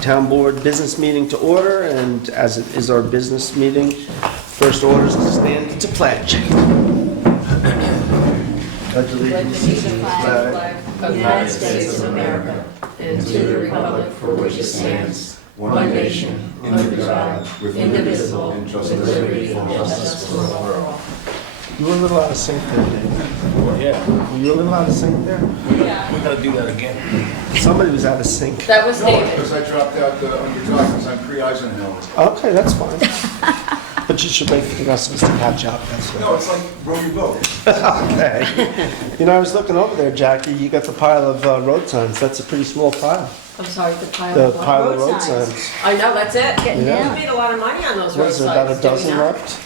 town board business meeting to order, and as it is our business meeting, first order is to stand to pledge. Pledge allegiance to the flag of the United States of America and to the republic for which it stands, one nation, under God, indivisible, with liberty and justice for all. You were a little out of sync there, Dave. Yeah, Were you a little out of sync there? we gotta do that again. Somebody was out of sync. That was No, David. because I dropped out on your talk because I'm pre-Eisenhower. Okay, that's fine. But you should wait for the rest of us to catch up, that's No, it's like row your boat. Okay. You know, I was looking over there, Jackie, you got the pile of road signs. That's a pretty small pile. I'm sorry, the pile The of what? pile of Road road signs. signs. I know, that's it. Getting Yeah. We down. made a lot of money on those What road is there, about a signs, did we dozen not? left?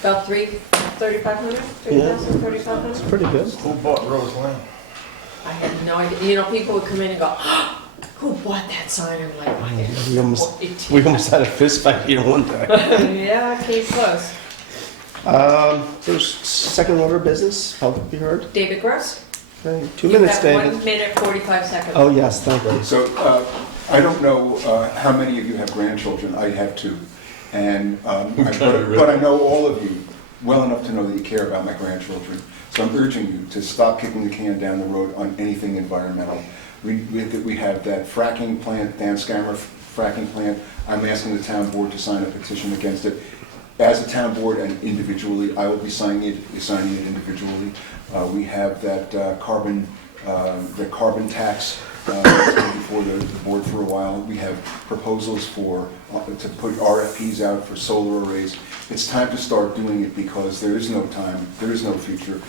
About 3,500? 3,000, 3,500? Pretty good. Who bought Rose Lane? I had no idea. You know, people would come in and go, who bought that sign? I'm like, I didn't We almost, know it. we almost had a fist fight here one day. Yeah, I came close. There's second order of business, public be heard. David Gross? Okay, 2 minutes, You have David. 1 minute, 45 seconds. Oh, yes, thank you. So I don't know how many of you have grandchildren. I have two. And, but I know all of you well enough to know that you care about my grandchildren. So I'm urging you to stop kicking the can down the road on anything environmental. We have that fracking plant, Dan Scammer fracking plant. I'm asking the town board to sign a petition against it. As a town board and individually, I will be signing it individually. We have that carbon tax before the board for a while. We have proposals to put RFPs out for solar arrays. It's time to start doing it because there is no time, there is no future.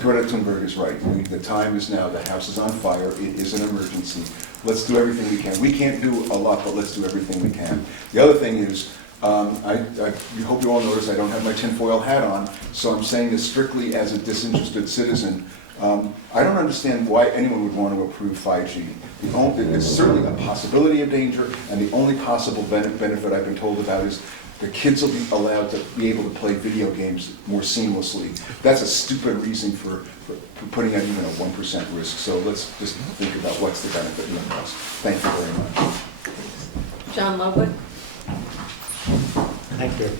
Greta Thunberg is right. The time is now. The house is on fire. It is an emergency. Let's do everything we can. We can't do a lot, but let's do everything we can. The other thing is, I hope you all notice I don't have my tinfoil hat on, so I'm saying this strictly as a disinterested citizen. I don't understand why anyone would want to approve 5G. It's certainly a possibility of danger, and the only possible benefit I've been told about is the kids will be allowed to be able to play video games more seamlessly. That's a stupid reason for putting out even a 1% risk. So let's just think about what's the benefit and the cost. Thank you very much. John Lovewood? Thank you.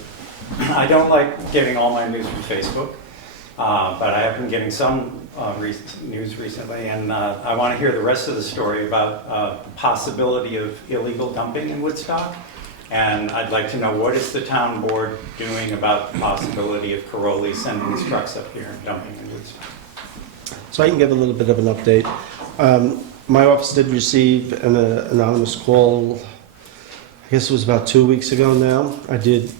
I don't like getting all my news from Facebook, but I have been getting some news recently, and I want to hear the rest of the story about the possibility of illegal dumping in Woodstock. And I'd like to know, what is the town board doing about the possibility of Caroli sending his trucks up here and dumping in Woodstock? So I can give a little bit of an update. My office did receive an anonymous call, I guess it was about 2 weeks ago now. I did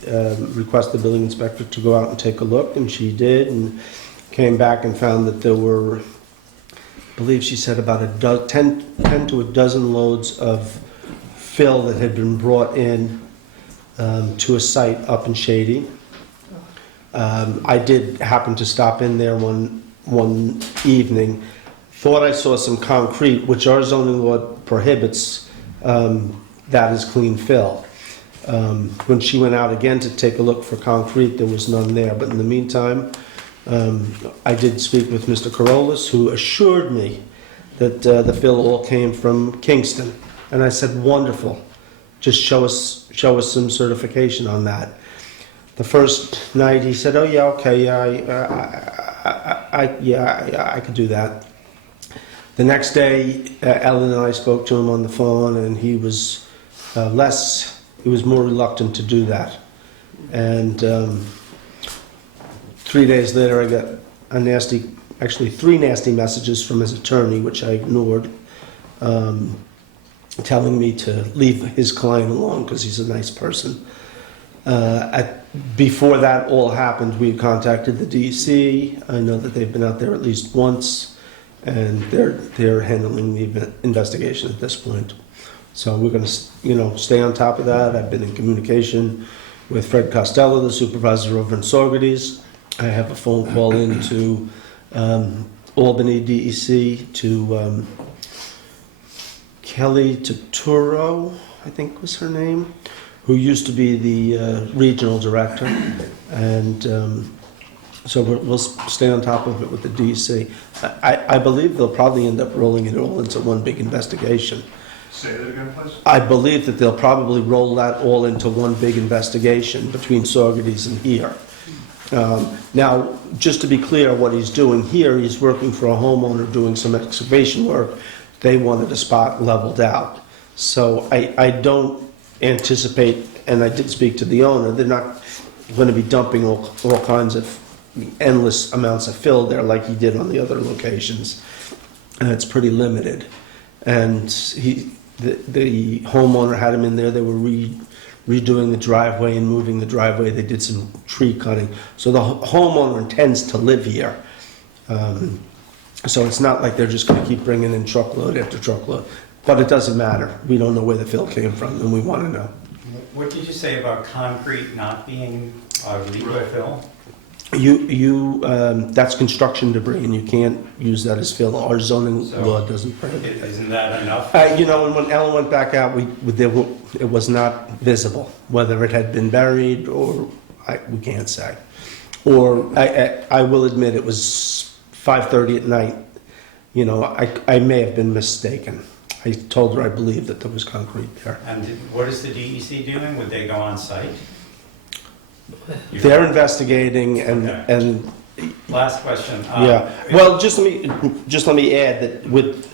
request the building inspector to go out and take a look, and she did, and came back and found that there were, I believe she said about 10 to a dozen loads of fill that had been brought in to a site up in Shady. I did happen to stop in there one evening, thought I saw some concrete, which our zoning law prohibits. That is clean fill. When she went out again to take a look for concrete, there was none there. But in the meantime, I did speak with Mr. Carolus, who assured me that the fill all came from Kingston. And I said, wonderful. Just show us some certification on that. The first night he said, oh yeah, okay, I could do that. The next day, Ellen and I spoke to him on the phone, and he was more reluctant to do that. And 3 days later, I got three nasty messages from his attorney, which I ignored, telling me to leave his client alone because he's a nice person. Before that all happened, we contacted the DEC. I know that they've been out there at least once, and they're handling the investigation at this point. So we're going to, stay on top of that. I've been in communication with Fred Costello, the supervisor over in Saugerties. I have a phone call into Albany DEC to Kelly Turturro, I think was her name, who used to be the regional director. And so we'll stay on top of it with the DEC. I believe they'll probably end up rolling it all into one big investigation. Say that again, please? I believe that they'll probably roll that all into one big investigation between Saugerties and here. Now, just to be clear, what he's doing here, he's working for a homeowner doing some excavation work. They wanted a spot leveled out. So I don't anticipate, and I did speak to the owner, they're not going to be dumping all kinds of endless amounts of fill there like he did on the other locations. And it's pretty limited. And the homeowner had him in there, they were redoing the driveway and moving the driveway, they did some tree cutting. So the homeowner intends to live here. So it's not like they're just gonna keep bringing in truckload after truckload. But it doesn't matter, we don't know where the fill came from, and we wanna know. What did you say about concrete not being legal fill? That's construction debris, and you can't use that as fill. Our zoning So, law doesn't prohibit it. Isn't that enough? You know, and when Ellen went back out, it was not visible, whether it had been buried or, we can't say. Or, I will admit, it was 5:30 at night. You know, I may have been mistaken. I told her I believed that there was concrete there. And what is the DEC doing? Would they go on site? They're investigating Okay. and Last question. yeah. Well, just let me add that with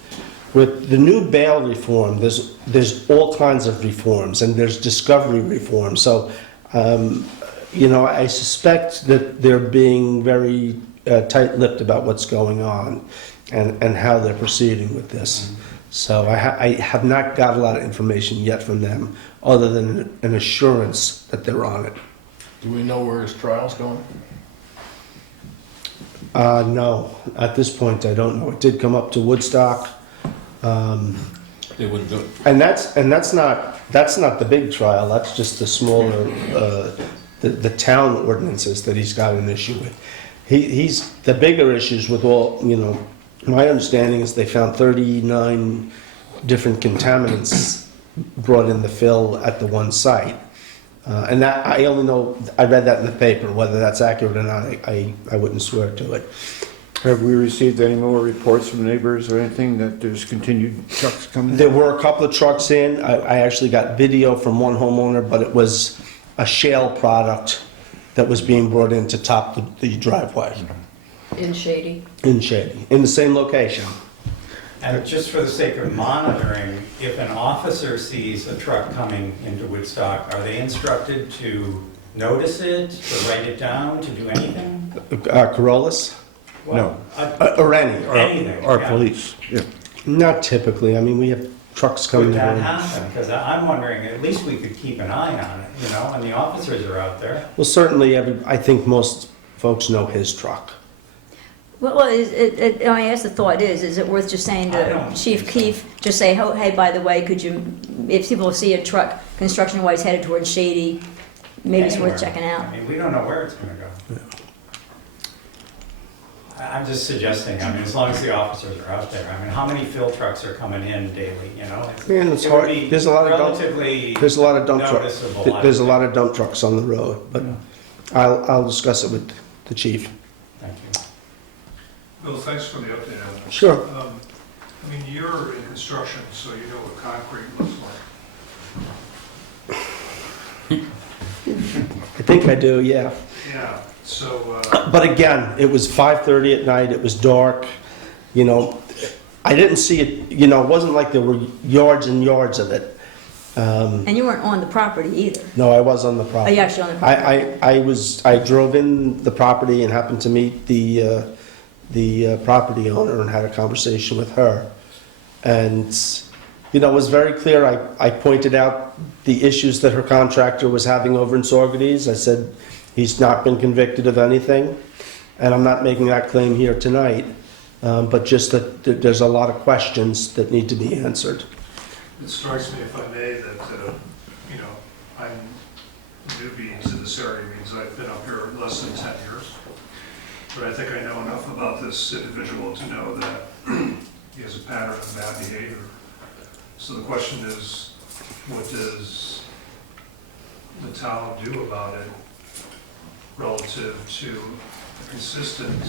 the new bail reform, there's all kinds of reforms, and there's discovery reform. So, you know, I suspect that they're being very tight-lipped about what's going on and how they're proceeding with this. So I have not got a lot of information yet from them, other than an assurance that they're on it. Do we know where his trial's going? No, at this point, I don't know. It did come up to Woodstock. They wouldn't do it. And that's not the big trial. That's just the smaller, the town ordinances that he's got an issue with. He's the bigger issues with all. You know, my understanding is they found 39 different contaminants brought in the fill at the one site, and that I only know. I read that in the paper. Whether that's accurate or not, I wouldn't swear to it. Have we received any more reports from neighbors or anything that there's continued trucks coming? There were a couple of trucks in. I actually got video from one homeowner, but it was a shale product that was being brought in to top the driveway In Shady. in Shady, in the same location. And just for the sake of monitoring, if an officer sees a truck coming into Woodstock, are they instructed to notice it, to write it down, to do anything? Corollas? Well, Or any? anything. Our yeah. police, yeah. Not typically. I mean, we have trucks coming Would that in. happen? Because I'm wondering, at least we could keep an eye on it, you know, and the officers are out there. Well, certainly, I think most folks know his truck. Well, I guess the thought is it worth just saying I to don't Chief think so. Keefe, just say, oh, hey, by the way, could you, if people see a truck construction-wise headed towards Shady, maybe it's Anywhere. worth checking out. I mean, we don't know where it's gonna go. I'm just suggesting, I mean, as long as the officers are out there, I mean, how many fill trucks are coming in daily, you know? Man, it's it would hard. be There's a lot of relatively There's a lot of dump noticeable. trucks. There's a lot of dump trucks on the road, but I'll discuss it with the chief. Thank you. Bill, thanks for the update on this. Sure. I mean, you're in construction, so you know what concrete looks like. I think I do, yeah. Yeah, so, But again, it was 5:30 at night, it was dark, you know, I didn't see it, you know, it wasn't like there were yards and yards of it. And you weren't on the property either. No, I was on the Are property. you actually on the property? I drove in the property and happened to meet the property owner and had a conversation with her. And, you know, it was very clear, I pointed out the issues that her contractor was having over in Saugerties. I said, he's not been convicted of anything, and I'm not making that claim here tonight, but just that there's a lot of questions that need to be answered. it strikes me, if I may, that, you know, I'm newbie into this area, means I've been up here less than 10 years. But I think I know enough about this individual to know that he has a pattern of bad behavior. So the question is, what does the town do about it relative to consistent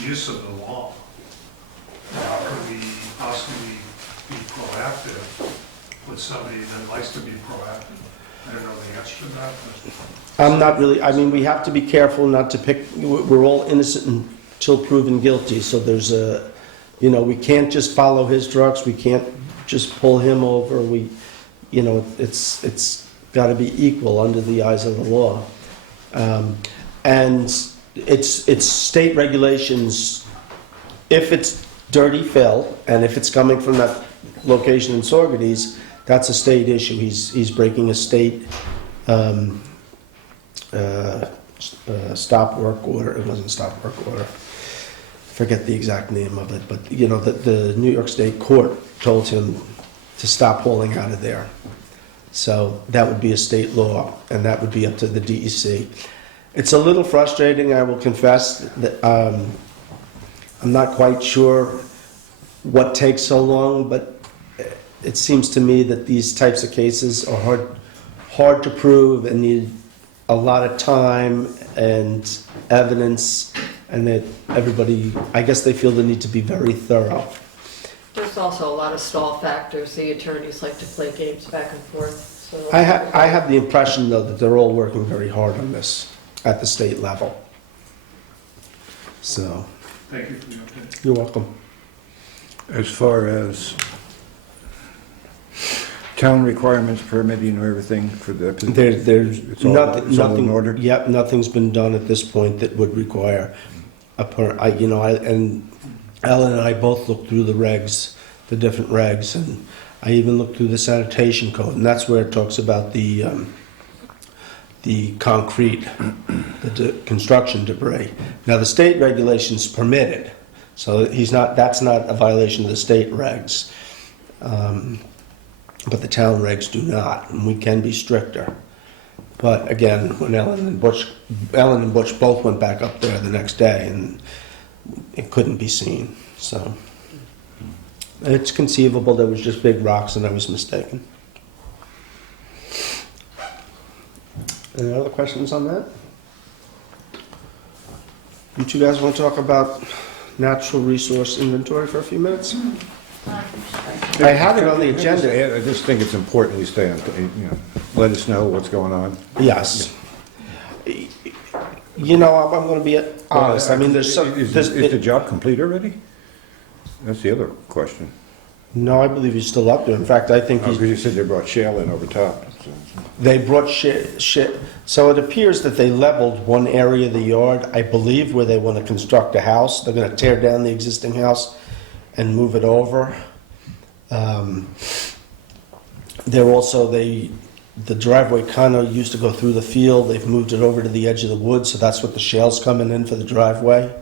use of the law? How can we possibly be proactive with somebody that likes to be proactive? I don't know the answer to that, but. I'm not really, I mean, we have to be careful not to pick, we're all innocent until proven guilty, so there's a, you know, we can't just follow his drugs, we can't just pull him over, you know, it's got to be equal under the eyes of the law. And it's state regulations, if it's dirty fill, and if it's coming from that location in Saugerties, that's a state issue. He's breaking a state stop work order. It wasn't stop work order. Forget the exact name of it, but you know, the New York State Court told him to stop hauling out of there. So that would be a state law, and that would be up to the DEC. It's a little frustrating, I will confess, that I'm not quite sure what takes so long, but it seems to me that these types of cases are hard to prove and need a lot of time and evidence, and that everybody, I guess they feel the need to be very thorough. There's also a lot of stall factors. The attorneys like to play games back and forth, so. I have the impression, though, that they're all working very hard on this at the state level. So, Thank you for the update. you're welcome. As far as town requirements, permitting and everything for the... There's It's all nothing in order? Yep, nothing's been done at this point that would require and Ellen and I both looked through the regs, the different regs, and I even looked through the sanitation code, and that's where it talks about the concrete, the construction debris. Now, the state regulations permitted, so that's not a violation of the state regs. But the town regs do not, and we can be stricter. But again, when Ellen and Butch both went back up there the next day, and it couldn't be seen. So it's conceivable there was just big rocks and I was mistaken. Any other questions on that? You two guys want to talk about natural resource inventory for a few minutes? I have it on the agenda. I just think it's important we stay on, let us know what's going on. Yes. You know, I'm going to be honest. I mean, Is the job complete already? That's the other question. No, I believe he's still up there. In fact, I think Because you said they brought shale in over top. they brought shit. So it appears that they leveled one area of the yard, I believe, where they want to construct a house. They're going to tear down the existing house and move it over. The driveway kind of used to go through the field. They've moved it over to the edge of the woods, so that's what the shale's coming in for the driveway.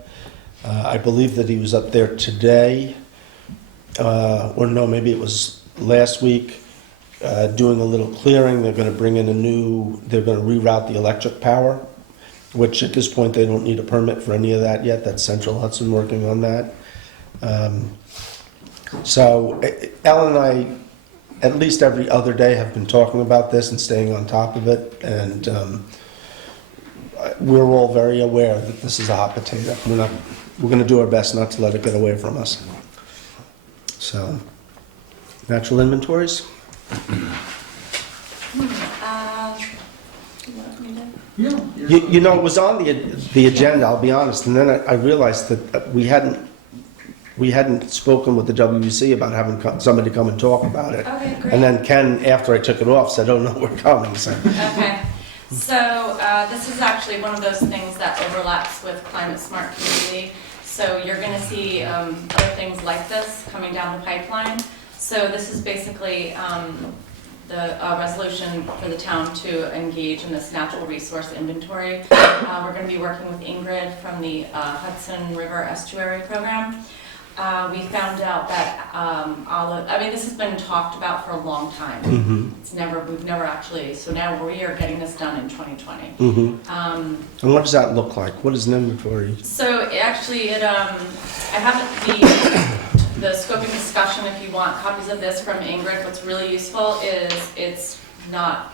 I believe that he was up there today, or no, maybe it was last week, doing a little clearing. They're going to bring in they're going to reroute the electric power, which at this point they don't need a permit for any of that yet. That's Central Hudson working on that. So Ellen and I, at least every other day, have been talking about this and staying on top of it, and we're all very aware that this is a hot potato. We're going to do our best not to let it get away from us. So, natural inventories? You know, it was on the agenda, I'll be honest, and then I realized that we hadn't spoken with the WBC about having somebody come and talk about it. Okay, great. And then Ken, after I took it off, said, "Oh no, we're coming." So. Okay. So this is actually one of those things that overlaps with Climate Smart Community. So you're going to see other things like this coming down the pipeline. So this is basically the resolution for the town to engage in this natural resource inventory. We're going to be working with Ingrid from the Hudson River Estuary Program. We found out that this has been talked about for a long time. Mm-hmm. We've never actually, so now we are getting this done in 2020. Mm-hmm. And what does that look like? What is an inventory? So I have the scoping discussion if you want copies of this from Ingrid. What's really useful is it's not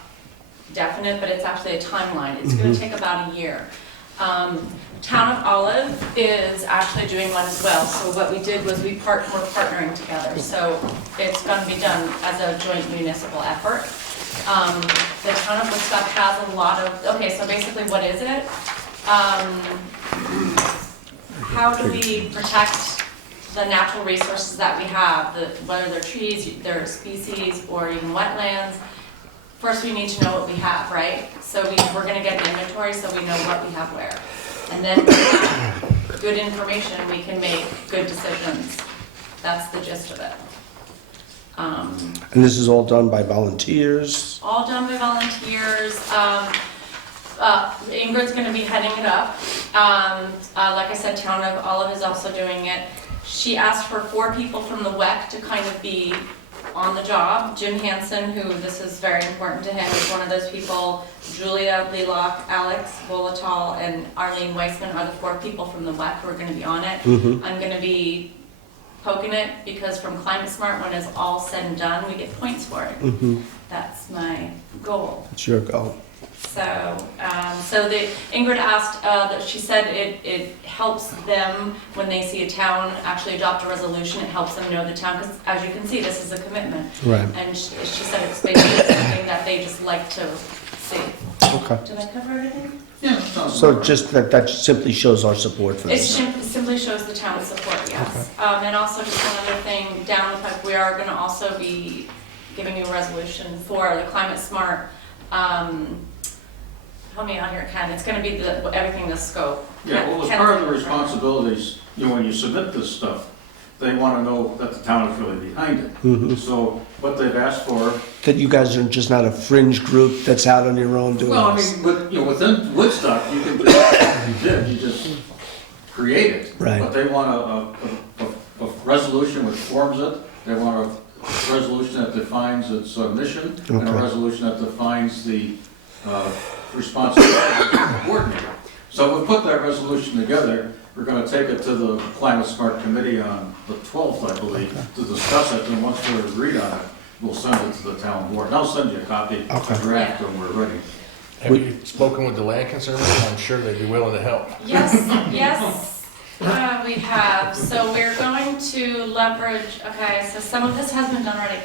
definite, but it's actually a timeline. It's going to take about a year. Town of Olive is actually doing one as well. So what we did was we're partnering together. So it's going to be done as a joint municipal effort. The town of Woodstock has a lot of, okay, so basically what is it? How do we protect the natural resources that we have, whether they're trees, they're species, or even wetlands? First, we need to know what we have, right? So we're going to get an inventory so we know what we have where. And then with good information, we can make good decisions. That's the gist of it. And this is all done by volunteers? All done by volunteers. Ingrid's going to be heading it up. Like I said, Town of Olive is also doing it. She asked for 4 people from the WEC to kind of be on the job. Jim Hansen, who this is very important to him, is one of those people. Julia Lelock, Alex Volatal, and Arlene Weissman are the 4 people from the WEC who are going to be on it. Mm-hmm. I'm going to be poking it because from Climate Smart, when it's all said and done, we get points for it. Mm-hmm. That's my goal. It's your goal. So, Ingrid asked, that she said it helps them when they see a town actually adopt a resolution, it helps them know the town, because as you can see, this is a commitment. Right. And she said it's basically something that they just like to see. Okay. Did I cover everything? Yeah, sounds So about just that simply shows our support for It this. simply shows the town's support, yes. And also just one other thing, down the pipe, we are going to also be giving you a resolution for the Climate Smart. Help me out here, Ken. It's going to be everything the scope. Yeah, well, as Ken's part of the gonna- responsibilities, when you submit this stuff, they want to know that the town is really behind it. Mhm. So what they've asked for, That you guys are just not a fringe group that's out on your own doing well, I this. mean, but, within Woodstock, you can just, you just create it. Right. But they want a resolution which forms it, they want a resolution that defines its mission, and a Okay. resolution that defines the responsibility of the coordinator. So we put that resolution together, we're gonna take it to the Climate Smart Committee on the 12th, I believe, to discuss it, and once we're agreed on it, we'll send it to the town board. And I'll send you a copy, Okay. a draft when we're ready. Have you spoken with the land conservancy? I'm sure they'd be willing to help. Yes, we have. So we're going to leverage, okay, so some of this has been done already.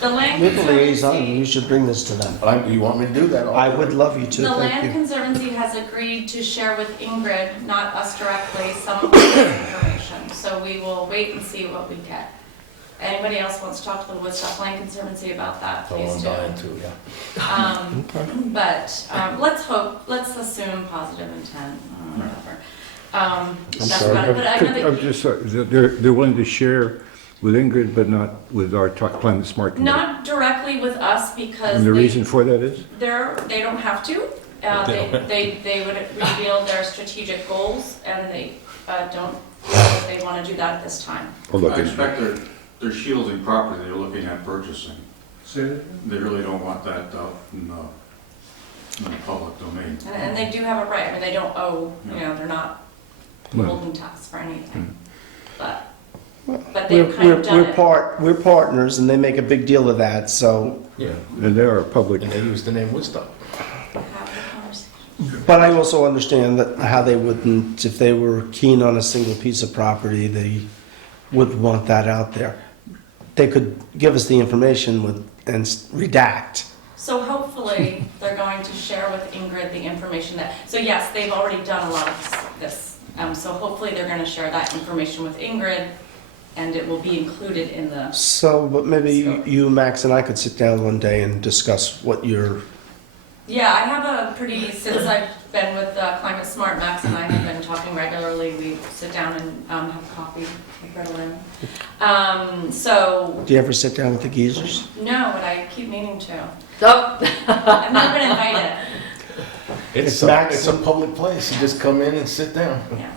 The Land You're the liaison, you Conservancy, should bring this to them. You want me to do that? I would love you to, the thank Land you. Conservancy has agreed to share with Ingrid, not us directly, some of the information. So we will wait and see what we get. Anybody else wants to talk to the Woodstock Land Conservancy about that, please do. too, yeah. But let's assume positive intent, whatever. That's Sorry, about it. But I know that I'm just sorry, they're willing to share with Ingrid, but not with our Climate Smart Committee. not directly with us because And the they, reason for that is? they don't have to. They would reveal their strategic goals and they don't know if they want to do that at this time. Oh, look, I expect they're shielding property they're looking at purchasing. They really don't want that out in the public domain. And they do have a right. I mean, they don't owe, they're not Well. holding tax for anything. But We're, they've kind of done we're, it. we're partners and they make a big deal of that, so. Yeah, and they are public. and they use the name Woodstock. Have the conversation. But I also understand that how they wouldn't, if they were keen on a single piece of property, they would want that out there. They could give us the information and redact. So hopefully, they're going to share with Ingrid the information so yes, they've already done a lot of this. So hopefully they're going to share that information with Ingrid and it will be included in the, So, but maybe Scope. you, Max, and I could sit down one day and discuss what your, yeah, I have since I've been with Climate Smart, Max and I have been talking regularly. We sit down and have coffee, with Ritalin. So, do you ever sit down with the geezers? no, but I keep meaning to. Oh. I've never been invited. It's Max- it's a public place. You just come in and sit down. Yeah.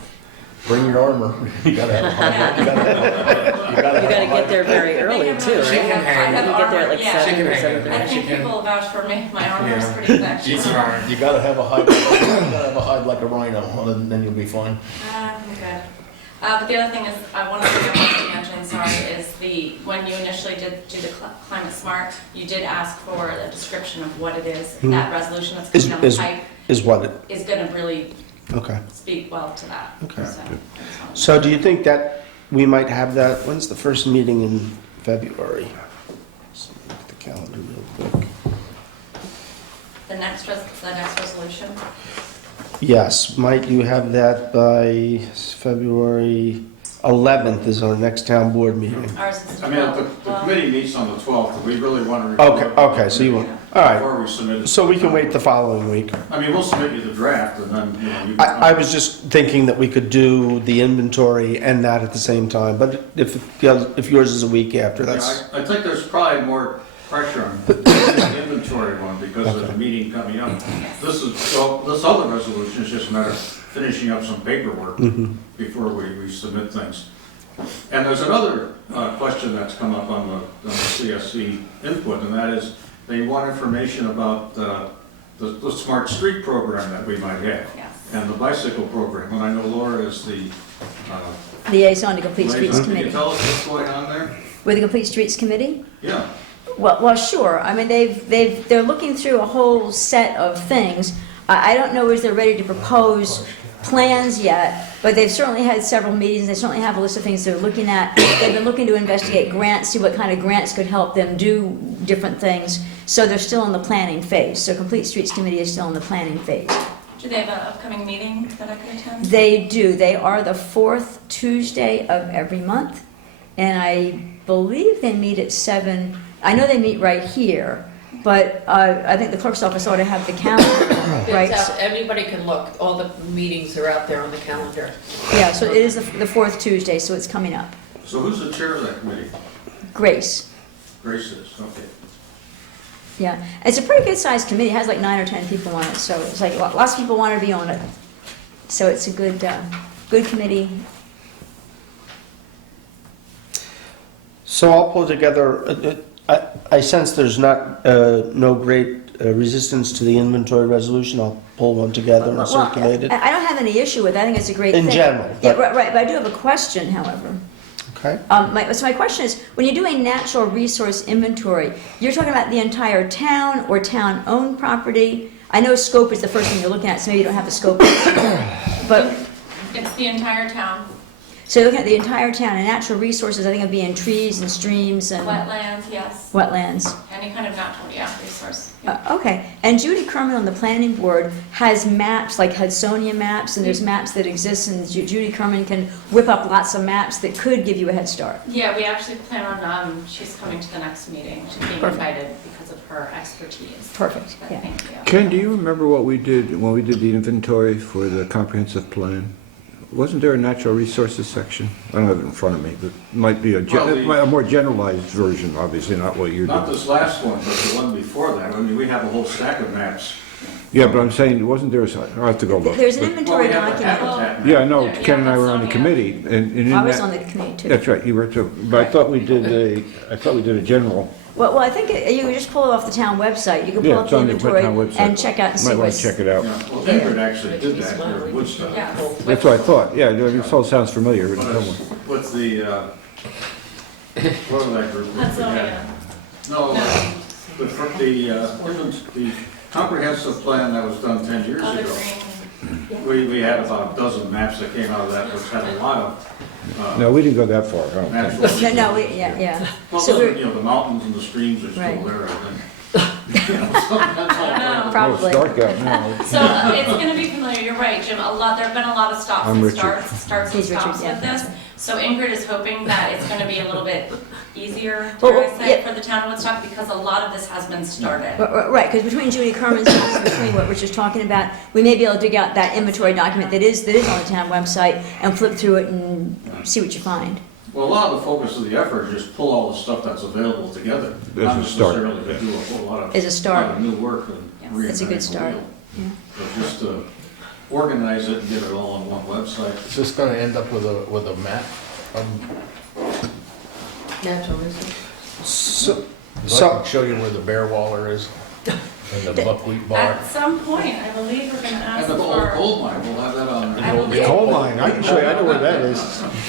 Bring your armor. You gotta have a Yeah. you gotta You gotta get there very early They have too, a- right? I have You get there at like armor, yeah. 7 or I 7:30. think people vouch for me. My armor is pretty thick. You gotta have a hide. You gotta have a hide like a rhino, then you'll be fine. I'm good. But the other thing is, one other thing I wanted to mention, sorry, is when you initially did do the Climate Smart, you did ask for a description of what it is. Hmm. That resolution that's coming down the Is pipe what it, is gonna really Okay. speak well to that. Okay. So, So do you think that we might have that, when's the first meeting in February? Let's look at the calendar real quick. the next resolution, Yes, might you have that by February 11th is our next town board meeting? ours is I mean, the 12. committee meets on the 12th, we really want to. Okay, so you want, all right. Before we submit it. So we can wait the following week. I mean, we'll submit you the draft and then, you know, you. I was just thinking that we could do the inventory and that at the same time, but if yours is a week after, that's, Yeah, I think there's probably more pressure on the inventory one because of the meeting coming up. This other resolution is just a matter of finishing up some paperwork before we submit things. And there's another question that's come up on the CSC input, and that is they want information about the smart street program that we might have Yes. and the bicycle program. And I know Laura is the Liaison to Complete Streets liaison. Can you Committee. tell us what's going on there? With the Complete Streets Committee? Yeah. Well, sure. I mean, they're looking through a whole set of things. I don't know if they're ready to propose plans yet, but they've certainly had several meetings. They certainly have a list of things they're looking at. They've been looking to investigate grants, see what kind of grants could help them do different things. So they're still in the planning phase. So Complete Streets Committee is still in the planning phase. Do they have an upcoming meeting that I can attend? They do. They are the fourth Tuesday of every month. And I believe they meet at 7. I know they meet right here, but I think the clerk's office ought to have the calendar, right? It's out, everybody can look, all the meetings are out there on the calendar. Yeah, so it is the fourth Tuesday, so it's coming up. So who's the chair of that committee? Grace, Grace is, okay. yeah. It's a pretty good-sized committee. It has like 9 or 10 people on it, so it's like lots of people want to be on it. So it's a good committee. so I'll pull together, I sense there's no great resistance to the inventory resolution. I'll pull one together and Well, circulate it. I don't have any issue with it. I think it's a great In thing. general, Yeah, but- right, but I do have a question, however. Okay? So my question is, when you're doing natural resource inventory, you're talking about the entire town or town-owned property? I know scope is the first thing you're looking at, so maybe you don't have the scope. But, It's the entire town, so you're looking at the entire town, and natural resources, I think, would be in trees and streams and wetlands, yes, wetlands. any kind of natural, resource. Okay, and Judy Kerman on the planning board has maps, like Hudsonia maps, and there's maps that exist, and Judy Kerman can whip up lots of maps that could give you a head start. Yeah, we actually plan on, she's coming to the next meeting, she's being Perfect. invited because of her expertise. Perfect, But yeah. thank you. Ken, do you remember what we did when we did the inventory for the comprehensive plan? Wasn't there a natural resources section? I don't have it in front of me, but it might be a more generalized version, obviously, not what you're Not doing. this last one, but the one before that. I mean, we have a whole stack of maps. Yeah, but I'm saying, wasn't there, I'll have to go look. There's an But- inventory Well, we have the document. habitat Yeah, I map. know, Yeah, Ken and I were on the Hudsonia. committee, and in I was on that, the committee too. that's right, you were too, but I thought we did a general, Well, I think you can just pull it off the town website. You can pull yeah, up it's the on the inventory town website. and check out and see Might want what's. to check it out. Yeah, well, Ingrid actually did that here at Woodstock. Yeah. That's what I thought, yeah, this all sounds familiar. But it's with the, what was that group? we Hudsonia. had? No, the comprehensive plan that was done 10 years Other ago. green. We had about a dozen maps that came out of that, which had a lot of. No, we didn't go that far, I don't think. natural No, resources. yeah. Well, So those are, we're- you know, the mountains and the streams are Right. still there, I think. You know, so that's all. I know. Oh, Probably. it's dark out now. So it's gonna be familiar, you're right, Jim, there've been a lot of stops I'm and Richard. starts and He's Richard, stops yeah. with this. So Ingrid is hoping that it's gonna be a little bit easier, Well, dare I say, yeah. for the town of Woodstock, because a lot of this has been started. Right, because between Judy Kerman's house and between what Richard's talking about, we may be able to dig out that inventory document that is on the town website and flip through it and see what you find. Well, a lot of the focus of the effort is just pull all the stuff that's available together. Not As a start. necessarily to do a whole lot of. As a start. lot of new work and Yes. It's a good reinvent the start. wheel. Yeah. But just to organize it and get it all on one website. Is this gonna end up with a map? Natural resources. So, So I can show you where the bear waller is and the buckwheat bar. At some point, I believe we're gonna ask And the for. gold mine, we'll have that on there. I believe- Coal mine, I can show you, I know where that is.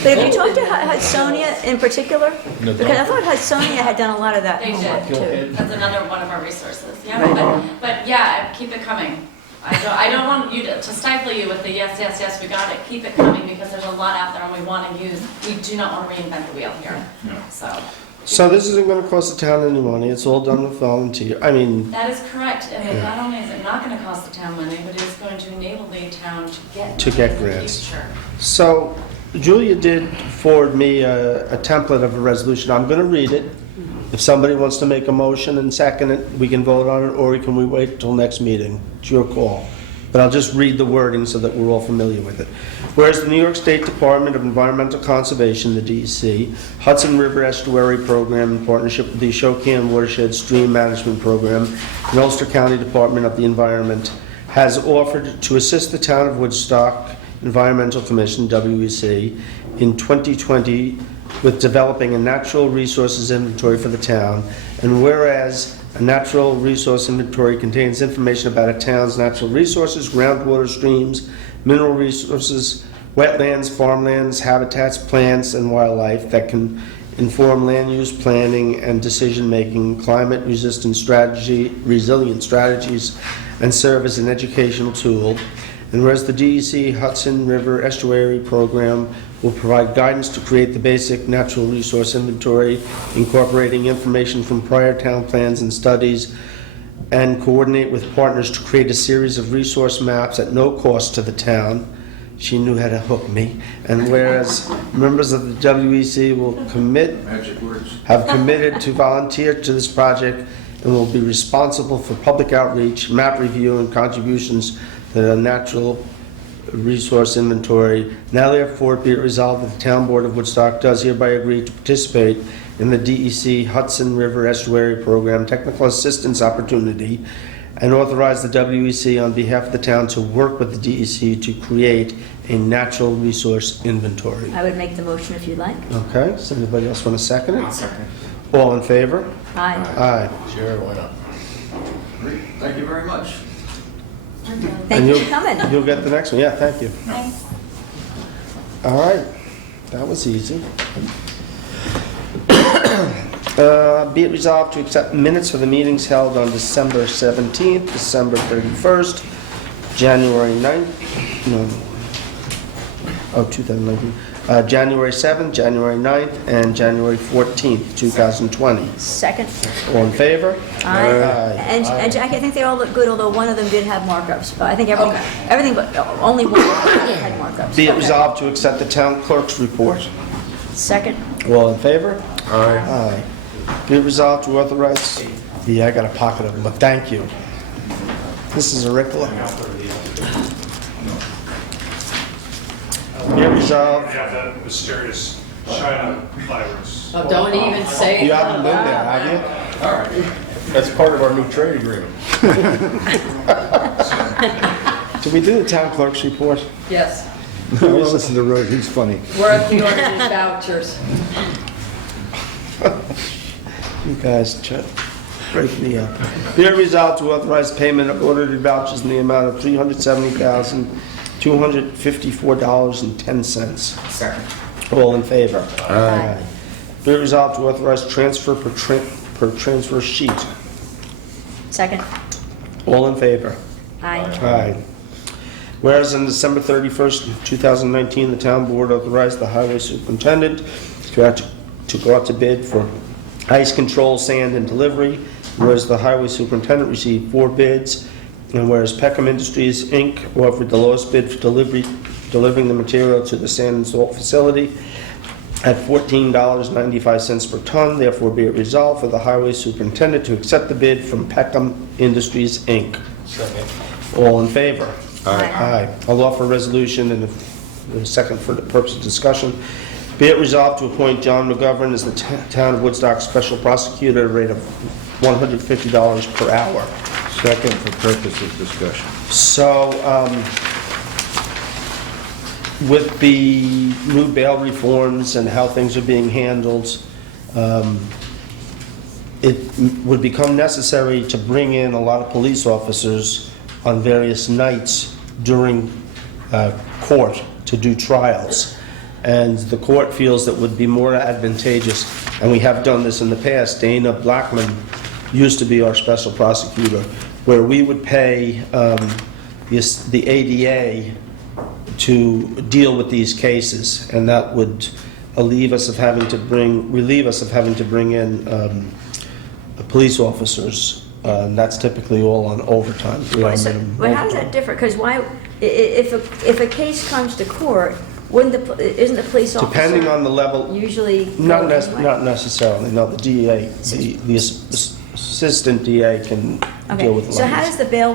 But have you talked to Hudsonia in particular? Because I thought Hudsonia had done a lot of that They homework did. too. That's another one of our resources, yeah, but yeah, keep it coming. I don't want you to stifle you with the yes, yes, yes, we got it, keep it coming, because there's a lot out there and we want to use, we do not want to reinvent the wheel here, so. So this isn't gonna cost the town any money, it's all done with volunteer, I mean, That is correct, and not only is it not going to cost the town money, but it is going to enable the town to get money in the grants. future. So Julia did forward me a template of a resolution. I'm going to read it. If somebody wants to make a motion and second it, we can vote on it, or can we wait till next meeting? It's your call. But I'll just read the wording so that we're all familiar with it. Whereas the New York State Department of Environmental Conservation, the DEC, Hudson River Estuary Program in partnership with the Ashokian Watershed Stream Management Program, and Ulster County Department of the Environment, has offered to assist the town of Woodstock Environmental Commission, WEC, in 2020 with developing a natural resources inventory for the town. And whereas a natural resource inventory contains information about a town's natural resources, groundwater, streams, mineral resources, wetlands, farmlands, habitats, plants, and wildlife that can inform land use planning and decision-making, climate-resistant resilient strategies, and serve as an educational tool. And whereas the DEC Hudson River Estuary Program will provide guidance to create the basic natural resource inventory, incorporating information from prior town plans and studies, and coordinate with partners to create a series of resource maps at no cost to the town. She knew how to hook me. And whereas members of the WEC will Magic words. have committed to volunteer to this project and will be responsible for public outreach, map review, and contributions to the natural resource inventory. Now therefore be it resolved that the Town Board of Woodstock does hereby agree to participate in the DEC Hudson River Estuary Program Technical Assistance Opportunity, and authorize the WEC on behalf of the town to work with the DEC to create a natural resource inventory. I would make the motion if you'd like. Okay, does anybody else want to second it? I'll second. All in favor? Aye. Aye. Sure, why not? Great, thank you very much. Thank you for coming. You'll get the next one, yeah, thank you. Thanks. All right, that was easy. Be it resolved to accept minutes for the meetings held on December 17th, December 31st, January 9th, no, 2019, January 7th, January 9th, and January 14th, 2020. Second. All in favor? Aye. Aye. And Jackie, I think they all look good, although one of them did have markups. But I think everything but only one had markups. Be it Okay. resolved to accept the town clerk's report. Second. All in favor? Aye. Aye. Be it resolved to authorize, yeah, I got a pocket of them, but thank you. This is auricular. Be it We resolved, have that mysterious China virus. Oh, don't even say it. you haven't been there, have you? All right. That's part of our new trade agreement. Did we do the town clerk's report? Yes, Well, listen to Rose, he's funny. we're at the orange vouchers. You guys break me up. Be it resolved to authorize payment of ordered vouchers in the amount of $370,254.10. Second. All in favor? Aye. Be it resolved to authorize transfer per transfer sheet. Second. All in favor? Aye. Aye. Whereas on December 31st, 2019, the town board authorized the highway superintendent to go out to bid for ice control, sand, and delivery, whereas the highway superintendent received 4 bids, and whereas Peckham Industries, Inc. offered the lowest bid for delivering the material to the sand and salt facility at $14.95 per ton, therefore be it resolved for the highway superintendent to accept the bid from Peckham Industries, Inc. Second. All in favor? Aye. Aye. I'll offer a resolution and a second for the purpose of discussion. Be it resolved to appoint John McGovern as the town of Woodstock special prosecutor at a rate of $150 per hour. Second for purpose of discussion. So, with the new bail reforms and how things are being handled, it would become necessary to bring in a lot of police officers on various nights during court to do trials. And the court feels that would be more advantageous, and we have done this in the past. Dana Blackman used to be our special prosecutor, where we would pay the ADA to deal with these cases, and that would relieve us of having to bring in police officers. And that's typically all on overtime. We are So, minimum but how does overtime. that differ? Because if a case comes to court, isn't the police officer? Depending on the level, Usually. not go anyway? not necessarily, no, the DA, the assistant DA can deal with Okay, the so how levels. does the bail,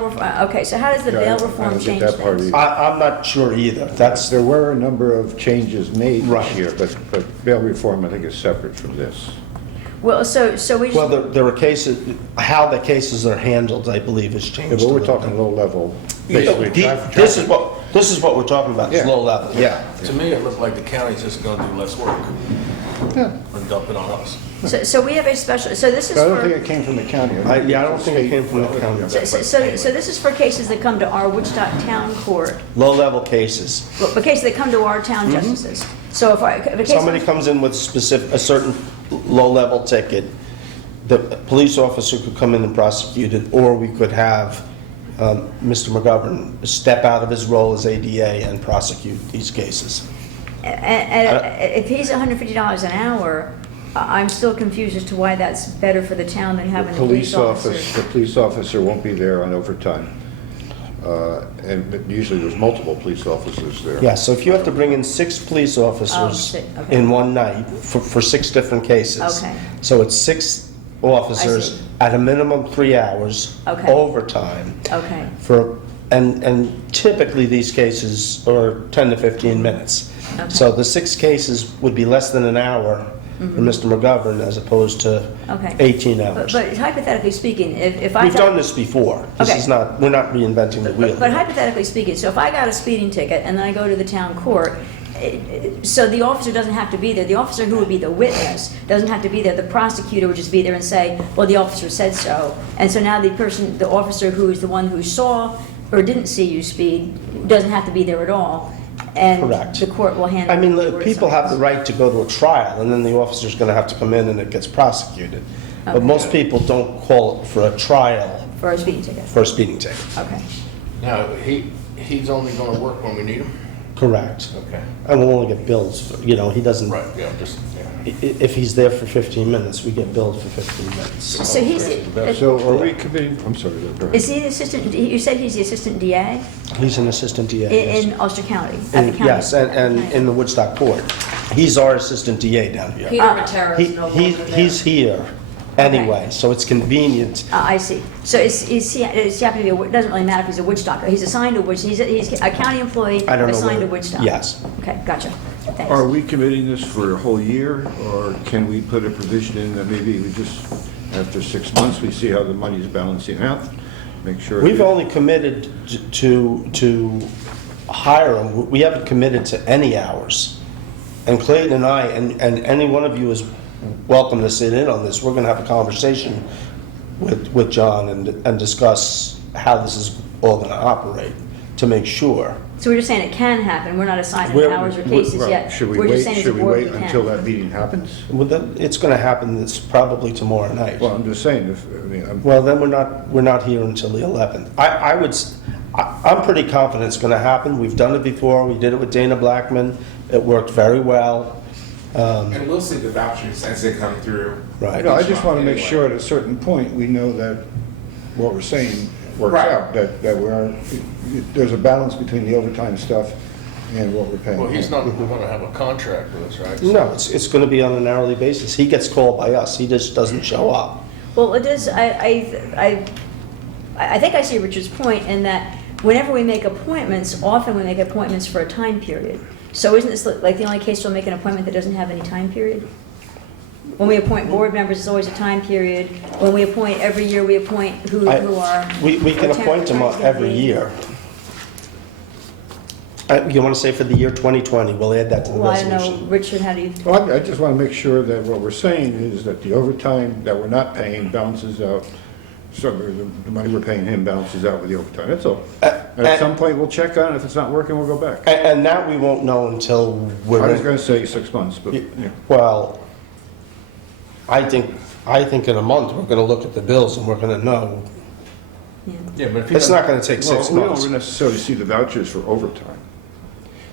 so how does the Yeah, bail I reform don't get change that part things? either. I'm not sure either. That's, There were a number of changes made Right. this year, but bail reform, I think, is separate from this. Well, so we well, just, there are cases, how the cases are handled, I believe, has Yeah, changed. but a we're little talking bit. low level, basically. This is what we're talking about, it's Yeah. low level, yeah. To me, it looked like the county's just gonna do less work Yeah. and dump it on us. so we have a special, so this is I don't think for, it came from the county. I don't think it came from the county. so this is for cases that come to our Woodstock Town Court, Low-level cases. but cases that come to our town justices. So if a case. Somebody comes in with a certain low-level ticket, the police officer could come in and prosecute it, or we could have Mr. McGovern step out of his role as ADA and prosecute these cases. And if he's $150 an hour, I'm still confused as to why that's better for the town than having the police officers. The police officer won't be there on overtime. But usually there's multiple police officers there. Yeah, so if you have to bring in 6 police officers Oh, okay. in one night for 6 different cases. Okay. So it's 6 officers see. at a minimum 3 hours Okay. overtime. Okay, And typically these cases are 10 to 15 minutes. Okay. So the 6 cases would be less than an hour for Mr. McGovern as opposed to okay. 18 hours. But hypothetically speaking, if I. We've got- done this before. This Okay. is not, we're not reinventing the wheel. But hypothetically speaking, so if I got a speeding ticket and then I go to the town court, so the officer doesn't have to be there, the officer who would be the witness doesn't have to be there, the prosecutor would just be there and say, well, the officer said so. And so now the officer who is the one who saw or didn't see you speed, doesn't have to be there at all. And Correct. the court will handle. I mean, it look, people have the right to go to a trial, and then the officer's going to have to come in and it gets prosecuted. But Okay. most people don't call it for a trial For a speeding ticket, for a speeding ticket. okay. Now, he's only gonna work when we need him? Correct. Okay. And we'll only get bills, he doesn't, Right, yeah, just, yeah. if he's there for 15 minutes, we get billed for 15 minutes. So he's, So are we committing, I'm sorry, go ahead. is he the assistant, you said he's the assistant DA He's an assistant DA. yes. in Ulster County? At the county? Yes, and in the Woodstock Court. He's our assistant DA down here. Peter Matera He- is no he- longer there. He's here anyway, so it's convenient. I see. So is he happen to be, it doesn't really matter if he's a Woodstocker. He's assigned to Woodstock, he's a county employee I don't know assigned to whether- Woodstock? Yes. Okay, gotcha. Thanks. Are we committing this for a whole year, or can we put a provision in that maybe we just, after 6 months, we see how the money's balancing out? Make sure. We've only committed to hire him. We haven't committed to any hours. And Clayton and I, and any one of you is welcome to sit in on this. We're going to have a conversation with John and discuss how this is all going to operate to make sure. So we're just saying it can happen, we're not assigning We're- hours or cases Well, yet? Should we We're just wait, saying as a should we board wait can. until that meeting happens? Well, it's going to happen, it's probably tomorrow night. Well, I'm just saying, Well, then we're not here until the 11th. I'm pretty confident it's going to happen. We've done it before. We did it with Dana Blackman. It worked very well. And we'll see the vouchers as they come through. Right. I just want to make sure at a certain point, we know that what we're saying works Right. out, that there's a balance between the overtime stuff and what we're paying. Well, he's not gonna have a contract with us, right? No, it's going to be on an hourly basis. He gets called by us. He just doesn't show up. Well, it is, I think I see Richard's point in that whenever we make appointments, often we make appointments for a time period. So isn't this like the only case we'll make an appointment that doesn't have any time period? When we appoint board members, it's always a time period. When we appoint, every year we appoint who are. We can appoint them every year. You want to say for the year 2020, we'll add that to the Well, I don't know, resolution. Richard, how do you? Well, I just want to make sure that what we're saying is that the overtime that we're not paying balances out, so the money we're paying him balances out with the overtime, that's all. And at some point, we'll check on it, if it's not working, we'll go back. And that we won't know until we're. I was going to say 6 months, but, yeah. Well, I think in a month, we're going to look at the bills and we're going to know Yeah, but if he It's doesn't, not gonna take Well, 6 we months. don't necessarily see the vouchers for overtime.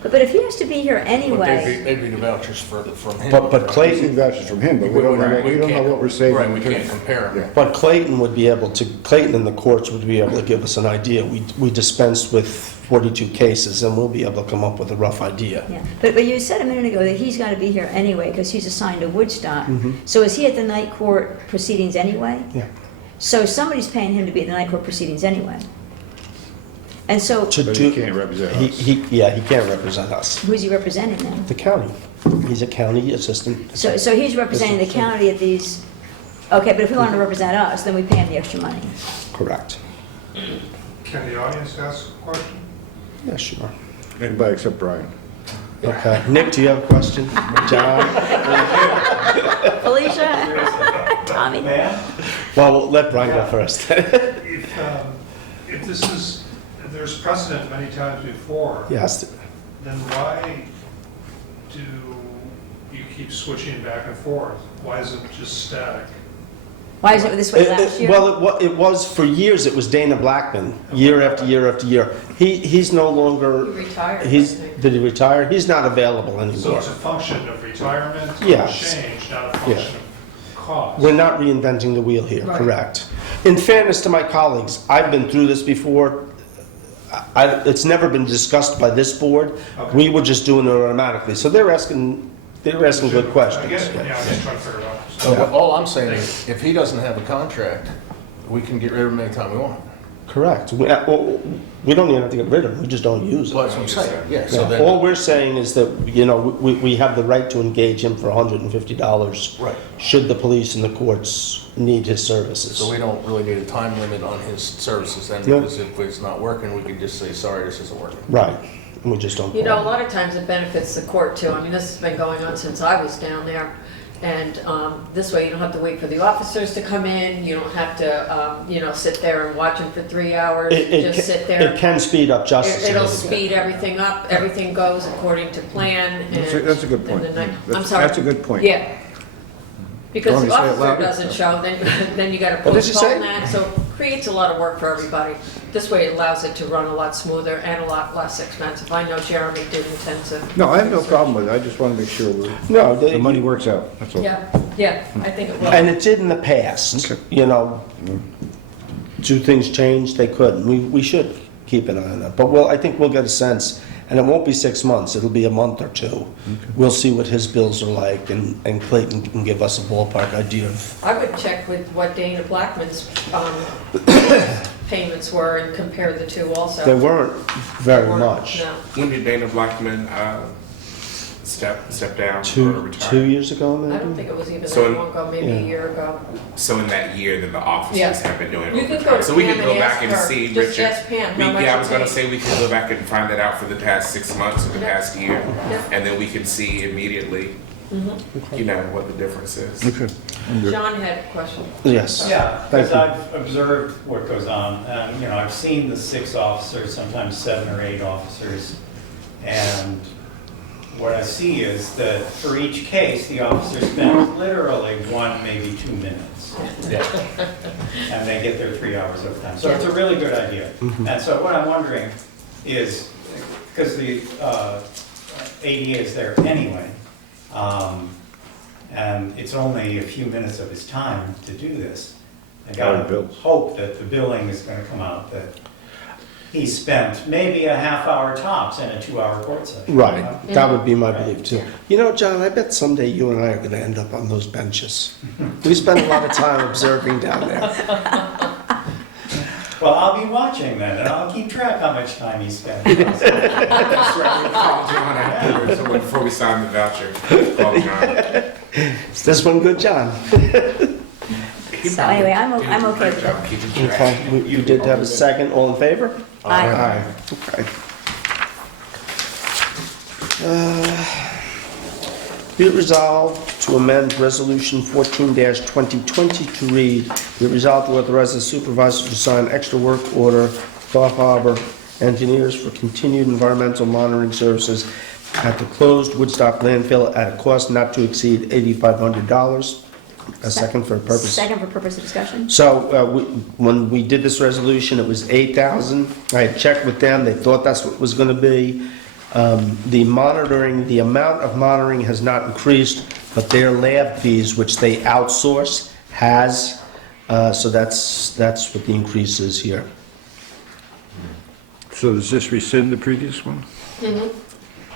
But if he has to be here but anyway, they'd be the vouchers from him. But We see Clayton, vouchers from him, but we don't know what we're saving. Right, we in can't terms- compare them. Yeah. but Clayton would be able to, Clayton and the courts would be able to give us an idea. We dispensed with 42 cases, and we'll be able to come up with a rough idea. yeah. But you said a minute ago that he's got to be here anyway because he's assigned to Woodstock. Mhm. So is he at the night court proceedings anyway? Yeah. So somebody's paying him to be at the night court proceedings anyway. And so To But he do, can't represent he, us. he can't represent us. who's he representing then? The county. He's a county assistant. So he's representing the county at these, okay, but if we want to represent us, then we pay him the extra money. Correct. Can the audience ask a question? Yeah, sure. Everybody except Brian. Okay. Nick, do you have a question? John? Felicia? Tommy? Well, we'll let Brian go first. If this is, if there's precedent many times before, Yes. then why do you keep switching back and forth? Why isn't it just static? Why is it this way last year? Well, it was, for years, it was Dana Blackman, year after year after year. He's no longer, Retired, did he retire? He's not available So anymore. it's a function of retirement or Yes. change, not a function of cost. We're not reinventing the wheel here, Right. correct. In fairness to my colleagues, I've been through this before. It's never been discussed by this board. Okay. We were just doing it automatically. So they're asking good questions. I get it, yeah, I'm just trying to figure it out. So all I'm saying is, if he doesn't have a contract, we can get rid of him anytime we want. Correct. We don't even have to get rid of them, we just don't use Well, them. that's what I'm saying, yeah, so Yeah. All then, we're saying is that, we have the right to engage him for $150 right, should the police and the courts need his services. so we don't really need a time limit on his services then, No. because if it's not working, we can just say, sorry, this isn't working. Right, and we just don't. You know, a lot of times it benefits the court too. I mean, this has been going on since I was down there. And this way you don't have to wait for the officers to come in. You don't have to, sit there and watch them for 3 hours. Just sit there. It can speed up justice. a It'll little bit. speed everything up. Everything goes according to plan. That's a good and point. the night- I'm That's- sorry. That's a good point. Yeah. Because Want me the to say it officer louder? doesn't show, then you gotta What did you say? postpone that, so it creates a lot of work for everybody. This way it allows it to run a lot smoother and a lot less expensive. I know Jeremy did intend to. No, I have no problem with it. I just want to make sure No, the money works out, that's all. Yeah, I think it will. and it did in the past, Okay. Do things change? They could. We should keep an eye on that. But I think we'll get a sense, and it won't be 6 months, it'll be a month or two. We'll see what his bills are like, and Clayton can give us a ballpark idea of, I would check with what Dana Blackman's payments were and compare the two also. there weren't very Or- much. No. When did Dana Blackman step down or Two retire? years ago, I maybe? don't think it was even that So- long ago, maybe a Yeah. year ago. So in that year that the officers Yeah. have been doing You can go overtime. to So we Pam could go and back ask and her. see, Just Richard. ask Pam how much Yeah, I it was gonna takes. say we could go back and find that out for the past 6 months or the Yeah. past year. Yeah. And then we can see immediately, what the difference is. Okay. John had a question. Yes. Yeah, Thank because you. I've observed what goes on, and, I've seen the 6 officers, sometimes 7 or 8 officers, and what I see is that for each case, the officer spends literally 1, maybe 2 minutes, Yeah. and they get their 3 hours of time. So it's a really good idea. And so what I'm wondering is, because the ADA is there anyway, and it's only a few minutes of his time to do this. I gotta hope that the billing is gonna come out that he spent maybe a half hour tops in a 2-hour court session. Right, that would be my Right. belief too. John, I bet someday you and I are gonna end up on those benches. We spend a lot of time observing down there. Well, I'll be watching then, and I'll keep track how much time he spent. That's right, we'll call John afterwards, so before we sign the voucher. Call John. Is this one good, John? So anyway, I'm okay with it. Keeping track. Okay, you did have a second, all in favor? Aye. Okay. Be it resolved to amend Resolution 14-2020 to read, be it resolved to authorize the supervisor to sign extra work order for Gulf Harbor engineers for continued environmental monitoring services at the closed Woodstock landfill at a cost not to exceed $8,500. A second for purpose. Second for purpose of discussion. So, when we did this resolution, it was 8,000. I had checked with them, they thought that's what it was gonna be. The monitoring, the amount of monitoring has not increased, but their lab fees, which they outsource, has. So that's what the increase is here. So does this rescind the previous one?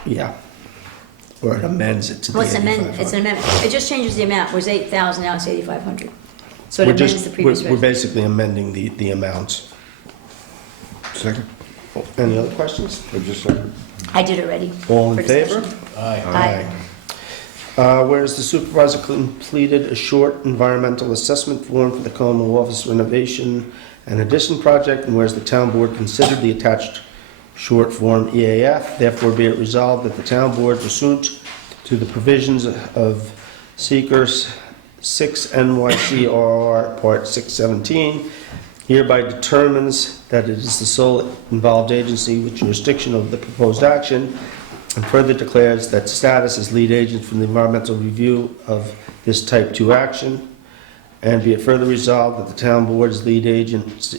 Yeah. Or it amends it to the Well, it's an amendment, it's 8,500. an amendment. It just changes the amount. It was 8,000, now it's 8,500. So it We're amends just, the previous we're resolution. basically amending the amounts. Second? Any other questions? Or just second? I did already. All in For favor? discussion. Aye. Aye. Whereas the supervisor completed a short environmental assessment form for the Como office renovation and addition project, and whereas the town board considered the attached short form EAF, therefore be it resolved that the town board pursuant to the provisions of Seeker 6 NYCRR Part 617 hereby determines that it is the sole involved agency with jurisdiction over the proposed action, and further declares that status as lead agent for the environmental review of this type 2 action, and be it further resolved that the town board as lead agent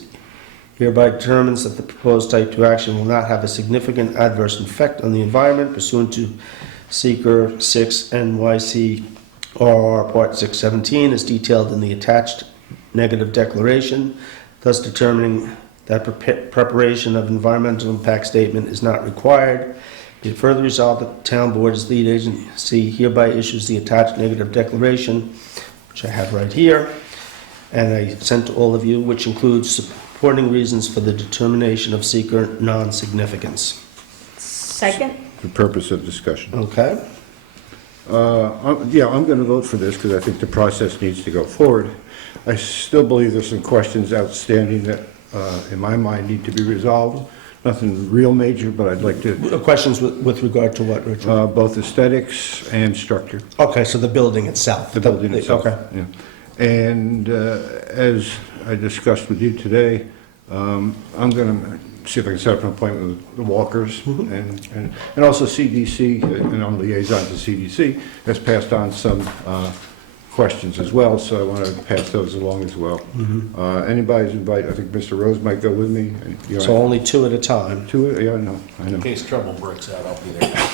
hereby determines that the proposed type 2 action will not have a significant adverse effect on the environment pursuant to Seeker 6 NYCRR Part 617 as detailed in the attached negative declaration, thus determining that preparation of environmental impact statement is not required. Be it further resolved that the town board as lead agency hereby issues the attached negative declaration, which I have right here, and I sent to all of you, which includes supporting reasons for the determination of seeker non-significance. Second? For purpose of discussion. Okay? Yeah, I'm going to vote for this because I think the process needs to go forward. I still believe there's some questions outstanding that, in my mind, need to be resolved. Nothing real major, but I'd like to, Questions with regard to what, Richard? both aesthetics and structure. Okay, so the building itself. The building itself. Okay. Yeah. And as I discussed with you today, I'm going to see if I can set up an appointment with the Walkers and also CDC, and I'm liaison to CDC, has passed on some questions as well, so I want to pass those along as well. Anybody's invited, I think Mr. Rose might go with me. And, you know, So only 2 at a time. two, yeah, I know. In case trouble breaks out, I'll be there.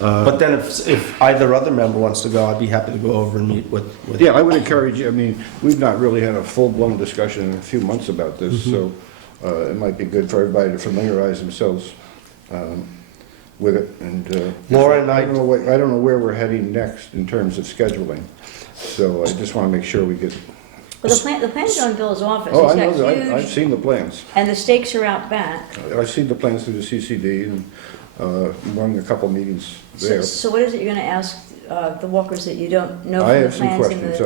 But then if either other member wants to go, I'd be happy to go over and meet with. Yeah, I would encourage you, I mean, we've not really had a full-blown discussion in a few months about this, so it might be good for everybody to familiarize themselves with it, and Laura and I don't know where we're heading next in terms of scheduling, so I just want to make sure we get... Well, the plan's on Bill's office. Oh, I He's know, got I've huge, seen the plans. and the stakes are out back. I've seen the plans through the CCD, and run a couple meetings there. So what is it you're going to ask the Walkers that you don't know I from the have some plans? questions,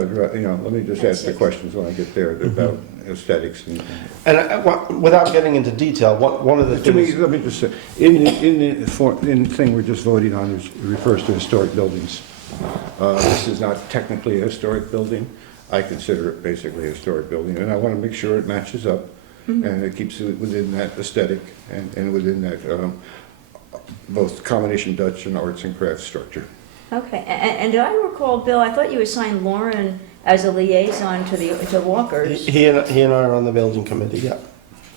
let me just ask the questions when I get there about aesthetics and... And without getting into detail, one of the things... Let me just say, in the thing we're just voting on, it refers to historic buildings. This is not technically a historic building. I consider it basically a historic building, and I want to make sure it matches up, and it keeps it within that aesthetic and within that both combination Dutch and arts and crafts structure. Okay, and do I recall, Bill, I thought you assigned Lauren as a liaison to Walkers He and I are on the building committee, yeah.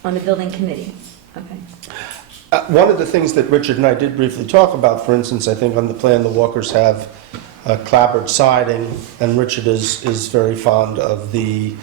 on the building committee. Okay. One of the things that Richard and I did briefly talk about, for instance, I think on the plan, the Walkers have clapboard siding, and Richard is very fond of the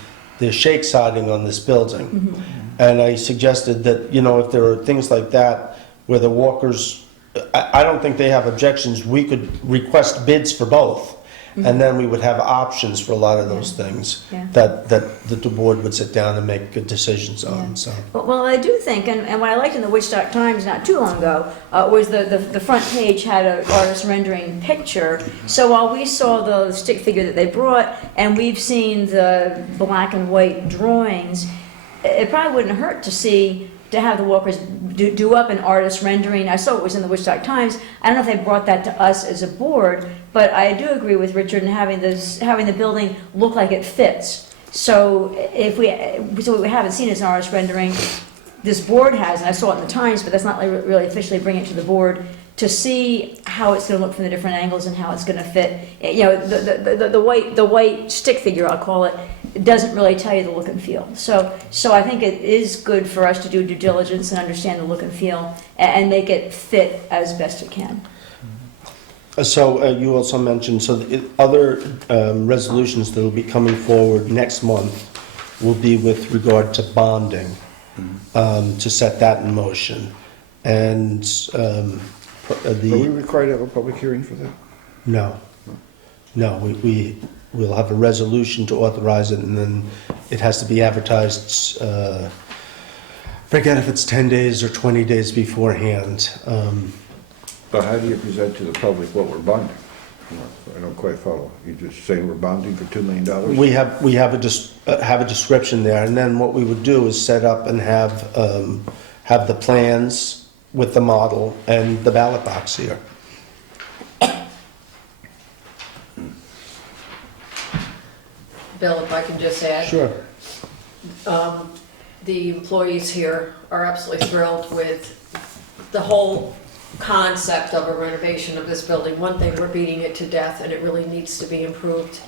shake siding on this building. And I suggested that, if there are things like that where the Walkers, I don't think they have objections, we could request bids for both. And then we would have options for a lot of those things that the board would sit down and make good decisions on. So. Well, I do think, and what I liked in the Woodstock Times not too long ago, was the front page had an artist rendering picture. So while we saw the stick figure that they brought, and we've seen the black and white drawings, it probably wouldn't hurt to have the Walkers do up an artist rendering. I saw it was in the Woodstock Times. I don't know if they brought that to us as a board, but I do agree with Richard in having the building look like it fits. So what we haven't seen as an artist rendering, this board has, and I saw it in the Times, but that's not really officially bring it to the board to see how it's going to look from the different angles and how it's going to fit. You know, the white stick figure, I'll call it, doesn't really tell you the look and feel. So I think it is good for us to do due diligence and understand the look and feel and make it fit as best it can. So you also mentioned, so the other resolutions that will be coming forward next month will be with regard to bonding, to set that in motion. And Are we required to have a public hearing for that? No, we'll have a resolution to authorize it, and then it has to be advertised, forget if it's 10 days or 20 days beforehand. But how do you present to the public what we're bonding? I don't quite follow. You just say we're bonding for $2 million? We have a description there, and then what we would do is set up and have the plans with the model and the ballot box here. Bill, if I can just add. Sure. The employees here are absolutely thrilled with the whole concept of a renovation of this building. One thing, we're beating it to death, and it really needs to be improved.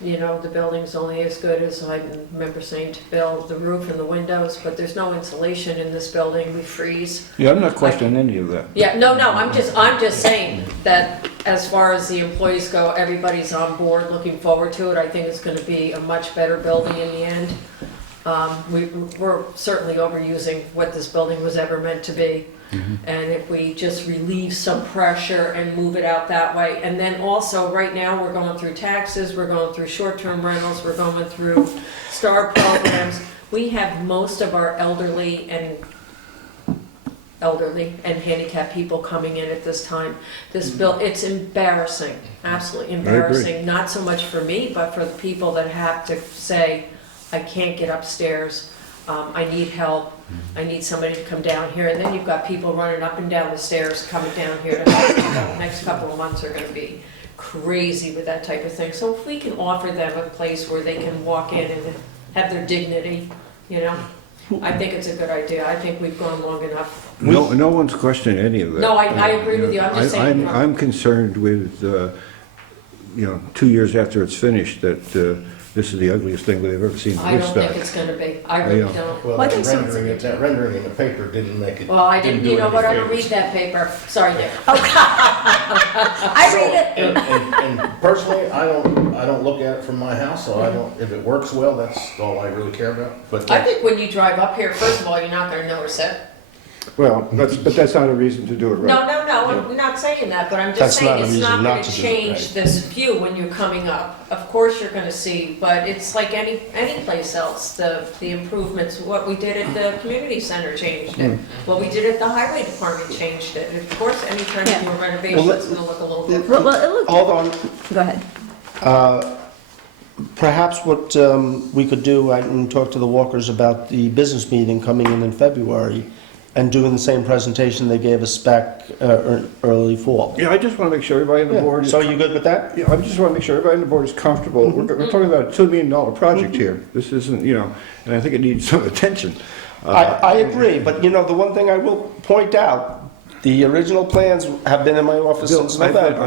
You know, the building's only as good as, I remember saying to Bill, the roof and the windows, but there's no insulation in this building. We freeze. Yeah, I'm not questioning any of that. Yeah, no, I'm just saying that as far as the employees go, everybody's on board, looking forward to it. I think it's gonna be a much better building in the end. We're certainly overusing what this building was ever meant to be. And if we just relieve some pressure and move it out that way. And then also, right now, we're going through taxes, we're going through short-term rentals, we're going through STAR programs. We have most of our elderly and handicapped people coming in at this time. This bill, it's embarrassing, absolutely embarrassing. Not so much for me, but for the people that have to say, I can't get upstairs. I need help, I need somebody to come down here, and then you've got people running up and down the stairs, coming down here to help. The next couple of months are gonna be crazy with that type of thing. So if we can offer them a place where they can walk in and have their dignity, you know, I think it's a good idea. I think we've gone long enough. No one's questioning any of that. No, I agree with you, I'm just saying. I'm concerned with, 2 years after it's finished, that this is the ugliest thing we've ever seen in I don't Woodstock. think it's gonna be, I really don't. Well, Well, I that think so. rendering in the paper didn't make it. Well, I didn't, do you know any what, I don't favors. read that paper, sorry, Dick. I read it. And personally, I don't look at it from my house, so I don't, if it works well, that's all I really care about. But I think when you drive up here, first of all, you're not gonna notice it. Well, but that's not a reason to do it right. No, I'm not saying that, but I'm just That's not saying a it's reason not not gonna to do it change right. this view when you're coming up. Of course you're gonna see, but it's like any place else, the improvements, what we did at the community center changed it. What we did at the highway department changed it. Of course, anytime you do a renovation, Well, it's gonna look a little different. Well, it looked, Hold on. go ahead. Perhaps what we could do, I can talk to the Walkers about the business meeting coming in February and doing the same presentation they gave us back early fall. Yeah, I just want to make sure everybody on the board is... So are you good with that? Yeah, I just want to make sure everybody on the board is comfortable. We're talking about a $2 million project here. This isn't, and I think it needs some attention. I agree, but the one thing I will point out, the original plans have been in my office Bill, since November.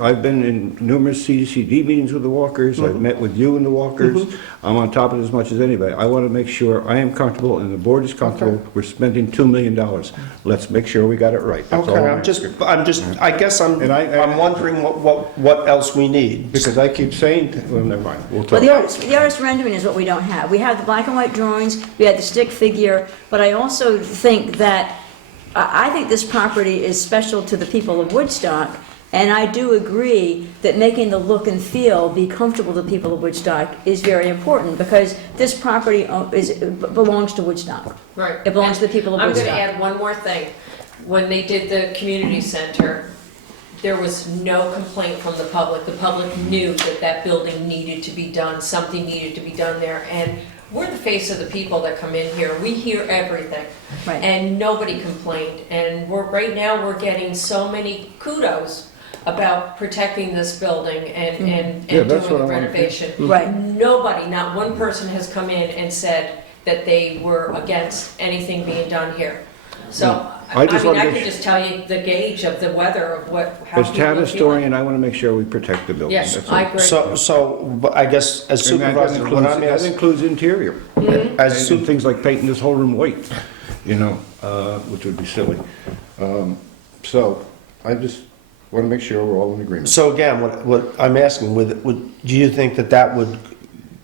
I've been in numerous CDCD meetings with the Walkers. I've met with you and the Walkers. I'm on top of it as much as anybody. I want to make sure I am comfortable and the board is comfortable. Okay. We're spending $2 million. Let's make sure we got it right. That's all Okay, I'm asking. I guess I'm wondering what else we need. Because I keep saying, well, never mind. We'll Well, talk. the artist rendering is what we don't have. We have the black and white drawings, we have the stick figure, but I also think that, I think this property is special to the people of Woodstock, and I do agree that making the look and feel be comfortable to the people of Woodstock is very important, because this property belongs to Woodstock. Right. It belongs to the people of I'm Woodstock. gonna add one more thing. When they did the community center, there was no complaint from the public. The public knew that building needed to be done, something needed to be done there, and we're the face of the people that come in here. We hear everything. Right. And nobody complained. And right now we're getting so many kudos about protecting this building and Yeah, doing that's what the I wanna renovation. Right. Nobody, not one person has come in and said that they were against anything being done here. So I just mean, wanna I make could su- just tell you the gauge of the weather of how As people town are historian, feeling. I want to make sure we protect the building. Yes, That's all. I agree. So, but I guess as And that supervisor, what I'm that asking, includes interior. as And things like painting this whole room white, you know, which would be silly. So I just want to make sure we're all in agreement. So again, what I'm asking, do you think that would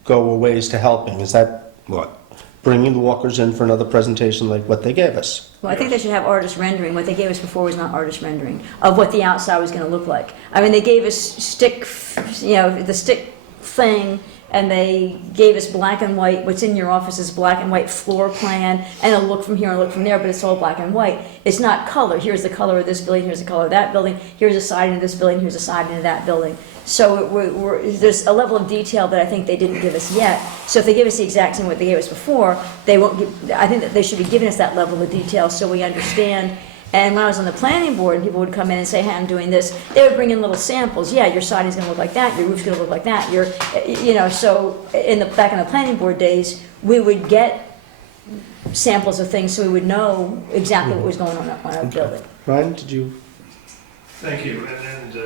go a ways to helping? Is that What? bringing the walkers in for another presentation like what they gave us? Well, I think they should have artist rendering. What they gave us before was not artist rendering of what the outside was going to look like. I mean, they gave us the stick thing, and they gave us black and white. What's in your office is black and white floor plan, and a look from here and a look from there, but it's all black and white. It's not color. Here's the color of this building, here's the color of that building, here's a siding of this building, here's a siding of that building. So there's a level of detail that I think they didn't give us yet. So if they give us the exact same what they gave us before, they won't give, I think that they should be giving us that level of detail so we understand. And when I was on the planning board, and people would come in and say, hey, I'm doing this, they would bring in little samples. Yeah, your siding's gonna look like that, your roof's gonna look like that, so back in the planning board days, we would get samples of things so we would know exactly what was going on our building. Ryan, did you? Thank you, and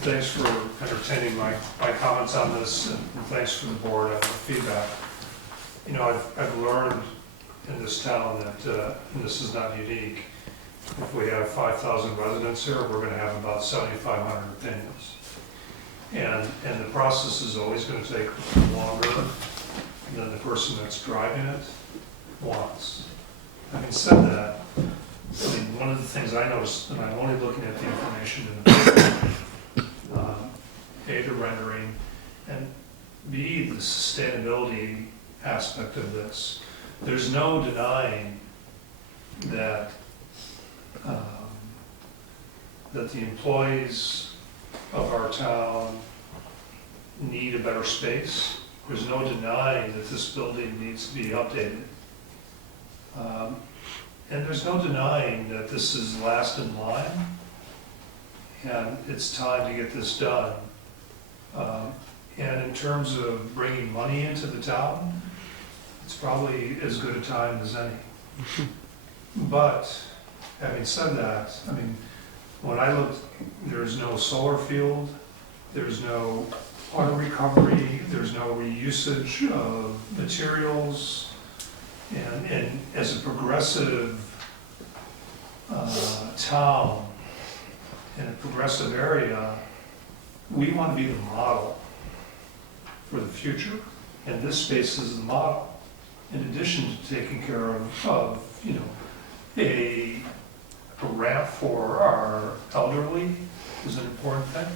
thanks for entertaining my comments on this, and thanks for the board and the feedback. You know, I've learned in this town that, and this is not unique, if we have 5,000 residents here, we're gonna have about 7,500 opinions. And the process is always gonna take longer than the person that's driving it wants. Having said that, I mean, one of the things I noticed, and I'm only looking at the information in the paper, A, the rendering, and B, the sustainability aspect of this. There's no denying that that the employees of our town need a better space. There's no denying that this building needs to be updated. And there's no denying that this is last in line, and it's time to get this done. And in terms of bringing money into the town, it's probably as good a time as any. But, having said that, I mean, when I looked, there's no solar field, there's no auto recovery, there's no reusage of materials, and as a progressive town in a progressive area, we want to be the model for the future, and this space is the model. In addition to taking care of a ramp for our elderly is an important thing.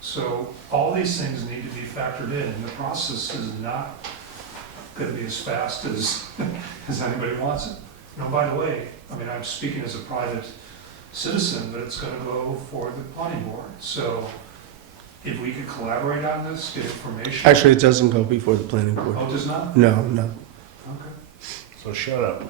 So all these things need to be factored in, and the process is not going to be as fast as anybody wants it. And by the way, I mean, I'm speaking as a private citizen, but it's going to go for the planning board. So if we could collaborate on this, get information. Actually, it doesn't go before the planning board. Oh, it does not? No. Okay. So shut up.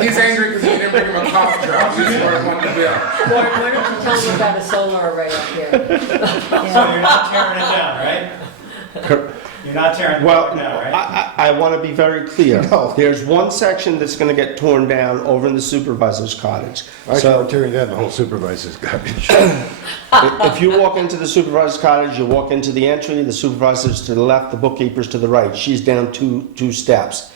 He's angry because he didn't bring him a cough drop. This is where I wanted to be. Why don't you tell them about a solar array up here? So you're not tearing it down, right? You're not tearing it Well, down, right? I want to be very clear. There's one section that's going to get torn down over in the supervisor's cottage. So tearing down the whole supervisor's garbage. if you walk into the supervisor's cottage, you walk into the entry, the supervisor's to the left, the bookkeeper's to the right. She's down two steps.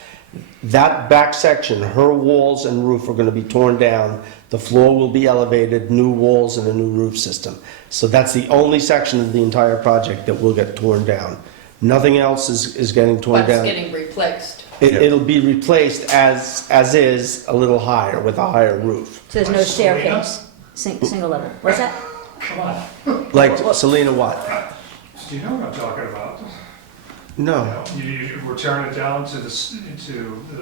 That back section, her walls and roof are going to be torn down. The floor will be elevated, new walls and a new roof system. So that's the only section of the entire project that will get torn down. Nothing else is getting torn But it's down. getting replaced. It'll be replaced as is, a little higher, with a higher roof. So there's no staircase, single level. What's that? Come on. Like Selena what? Do you know what I'm talking about? No. We're tearing it down to the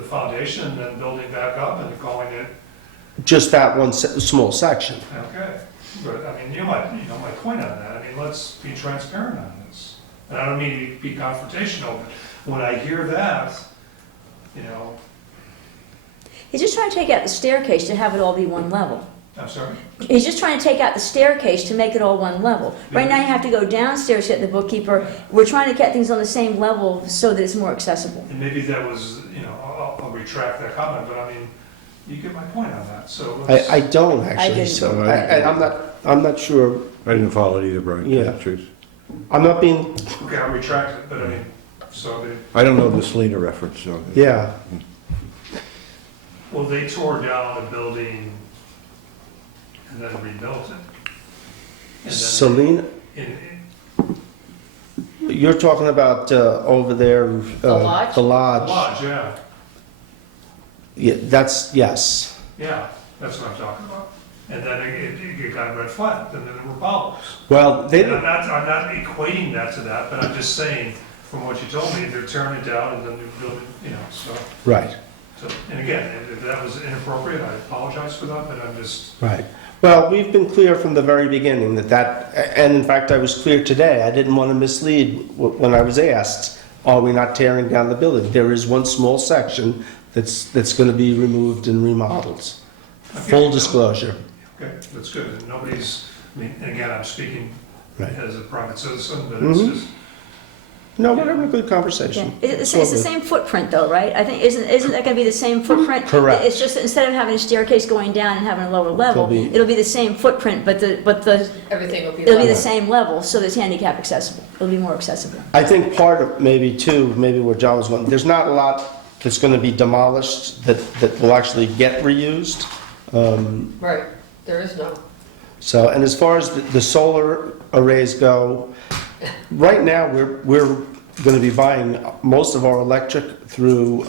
foundation and then building back up and calling it, Just that one small section. okay. But, I mean, you know my point on that. I mean, let's be transparent on this. And I don't mean to be confrontational, but when I hear that, He's just trying to take out the staircase to have it all be one level. I'm sorry? He's just trying to take out the staircase to make it all one level. Right now you have to go downstairs to get the bookkeeper. We're trying to get things on the same level so that it's more accessible. And maybe that was, a retract that comment, but I mean, you get my point on that, so. I don't actually, didn't. so, I'm not sure, I didn't follow it either, Brian, to tell you the truth. I'm not being, Okay, I'll retract it, but I mean, so they, I don't know the Selena reference, so. yeah. well, they tore down a building and then rebuilt it. And then Selena, in, you're talking about over there. The lodge? The the lodge. lodge, yeah, Yeah, yes. yeah, that's what I'm talking about. And then it got red flagged, and then there were problems. Well, they And didn't, I'm not equating that to that, but I'm just saying, from what you told me, they're tearing it down and then they're building, you know, so. right, And again, if that was inappropriate, I apologize for that, but I'm just, right. Well, we've been clear from the very beginning and in fact, I was clear today. I didn't want to mislead when I was asked, are we not tearing down the building? There is one small section that's going to be removed and remodeled. Full disclosure. okay, that's good. And nobody's, I mean, and again, I'm speaking Right. as a private citizen, but it's Mhm. just, No, we're having a good Yeah. conversation. It's the same footprint though, right? I think, isn't that gonna be the same footprint? Correct. It's just that instead of having a staircase going down and having a lower level, It'll be- it'll be the same footprint, but Everything will be it'll be the level. same level, so it's handicap accessible. It'll be more accessible. I think part of maybe too, maybe where John was going, there's not a lot that's going to be demolished that will actually get reused. Right, there is no. So, and as far as the solar arrays go, right now, we're going to be buying most of our electric through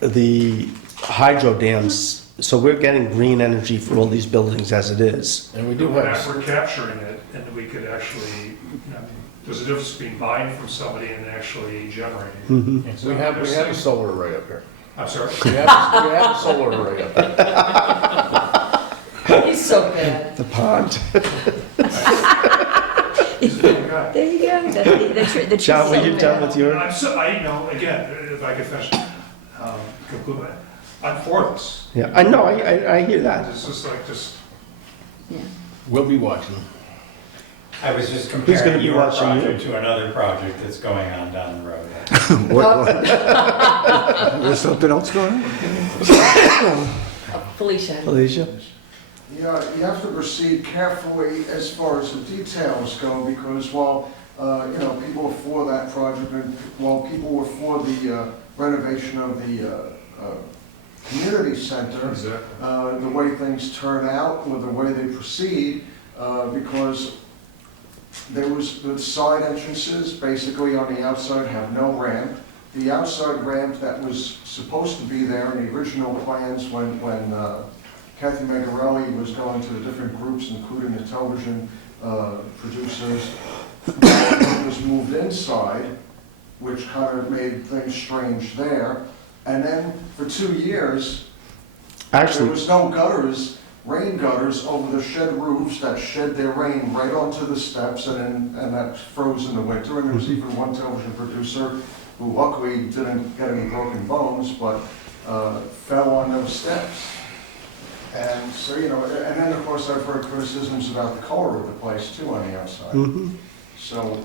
the hydro dams. So we're getting green energy for all these buildings as it is. And we do have, we're capturing it, and we could actually, I mean, there's a difference between buying from somebody and actually generating. Mhm. we have a solar array up here. I'm sorry? We have a solar array up here. He's so bad. The pond. He's a good guy. There you go. The truth John, were you is- done with your? I know, again, if I could finish, conclude my, I'm for this. Yeah, I know, I hear that. It's just like, just, We'll be watching. I was just Who's gonna comparing be your watching you? project to another project that's going on down the road. There's something else going on? Felicia. Felicia? Yeah, you have to proceed carefully as far as the details go, because while, people were for that project, and while people were for the renovation of the community center, exactly. the way things turn out, or the way they proceed, because there was the side entrances, basically on the outside, have no ramp. The outside ramp that was supposed to be there in the original plans when Kathy Megarelli was going to the different groups, including the television producers, was moved inside, which kind of made things strange there. And then for 2 years, there Actually, was no gutters, rain gutters over the shed roofs that shed their rain right onto the steps, and that froze in the winter. And there was even one television producer who luckily didn't get any broken bones, but fell on those steps. And so, and then of course I've heard criticisms about the color of the place too on the outside. mhm. So,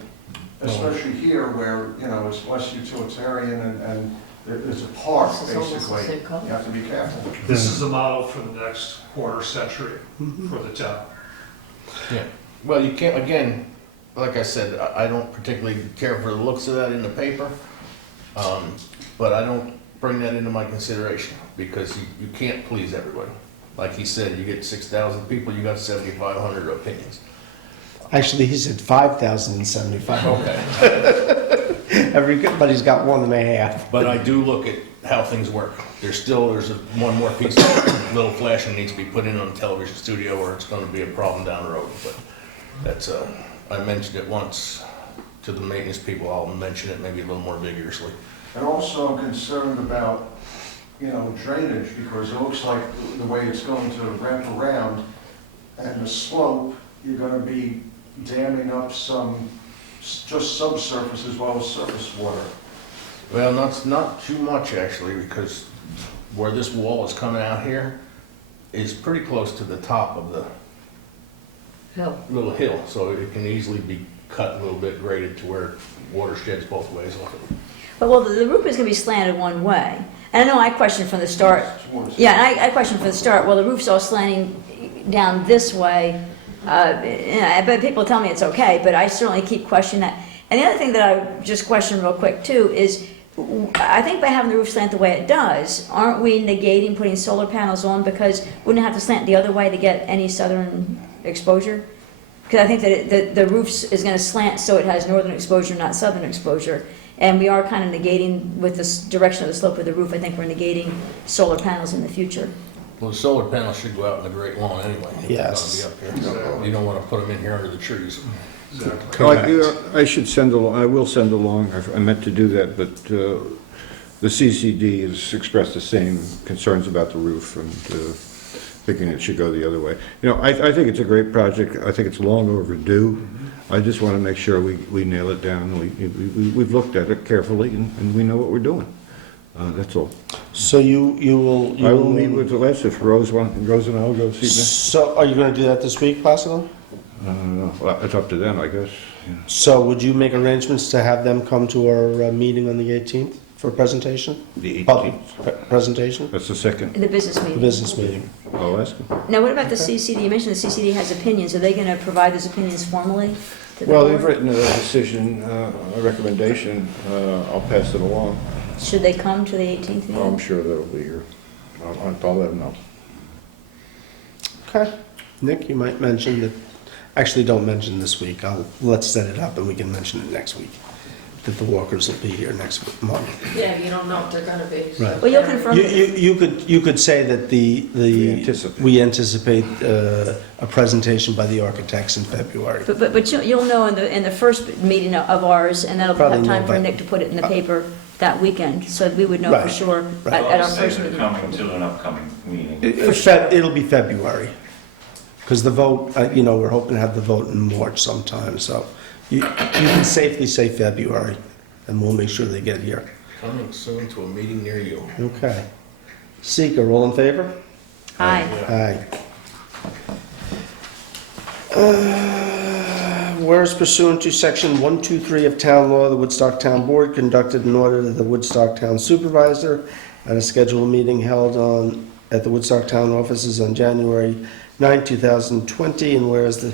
especially here where, it's less utilitarian and it's a park, This is almost the basically. same color. You have to be careful. This is the model for the next quarter century Mm-hmm. for the town. Yeah. Well, you can't, again, like I said, I don't particularly care for the looks of that in the paper, but I don't bring that into my consideration, because you can't please everybody. Like he said, you get 6,000 people, you got 7,500 opinions. Actually, he said 5,075. Okay. Everybody's got 1.5. But I do look at how things work. There's one more piece of little flashing needs to be put in on the television studio, or it's gonna be a problem down the road. But that's, I mentioned it once to the maintenance people, I'll mention it maybe a little more vigorously. And also I'm concerned about, drainage, because it looks like the way it's going to ramp around and the slope, you're gonna be damming up just subsurface as well as surface water. Well, not too much actually, because where this wall is coming out here is pretty close to the top of the No. little hill, so it can easily be cut a little bit, graded to where water sheds both ways off of it. But, well, the roof is gonna be slanted one way. And I know I questioned from the start, yeah, and I questioned from the start, well, the roof's all slanting down this way. But people tell me it's okay, but I certainly keep questioning that. And the other thing that I just question real quick too is, I think by having the roof slant the way it does, aren't we negating putting solar panels on because wouldn't it have to slant the other way to get any southern exposure? Because I think that the roof is going to slant so it has northern exposure, not southern exposure. And we are kind of negating, with this direction of the slope of the roof, I think we're negating solar panels in the future. Well, the solar panels should go out in the Great Lawn anyway. If they're Yes. gonna be up here. You don't wanna put them in here under the trees. Exactly. I should send along, I will send along, I meant to do that, but the CCD has expressed the same concerns about the roof and thinking it should go the other way. You know, I think it's a great project. I think it's long overdue. I just want to make sure we nail it down. We've looked at it carefully and we know what we're doing. That's all. So you I will meet with the Les if Rose and I will go see So are you going to do that this week, possibly? them. Well, it's up to them, I guess. Yeah. So would you make arrangements to have them come to our meeting on the 18th for a presentation? The Public 18th. Presentation? That's the second. The business The meeting. business meeting. I'll ask them. Now, what about the CCD? You mentioned the CCD has opinions. Are they going to provide those opinions formally to the Well, board? they've written a decision, a recommendation. I'll pass it along. Should they come to the 18th meeting? I'm sure they'll be here. I'll let them know. Okay. Nick, you might mention that, actually don't mention this week. Let's set it up and we can mention it next week. That the walkers will be here next month. Yeah, you don't know if they're gonna be. so- Right. Well, you'll confirm. You could say that we anticipate a presentation by the architects in February. But you'll know in the first meeting of ours, and that'll Probably have time know for by- Nick to put it in the paper that weekend, so we would know for Right, sure right. at our first meeting. Coming to an upcoming meeting. It'll be February. Because the vote, we're hoping to have the vote in March sometime, so you can safely say February, and we'll make sure they get here. Coming soon to a meeting near you. Okay. Seeker, all in favor? Aye. Aye. Whereas pursuant to section 123 of town law, the Woodstock Town Board conducted an audit of the Woodstock Town Supervisor at a scheduled meeting held at the Woodstock Town offices on January 9, 2020, and whereas the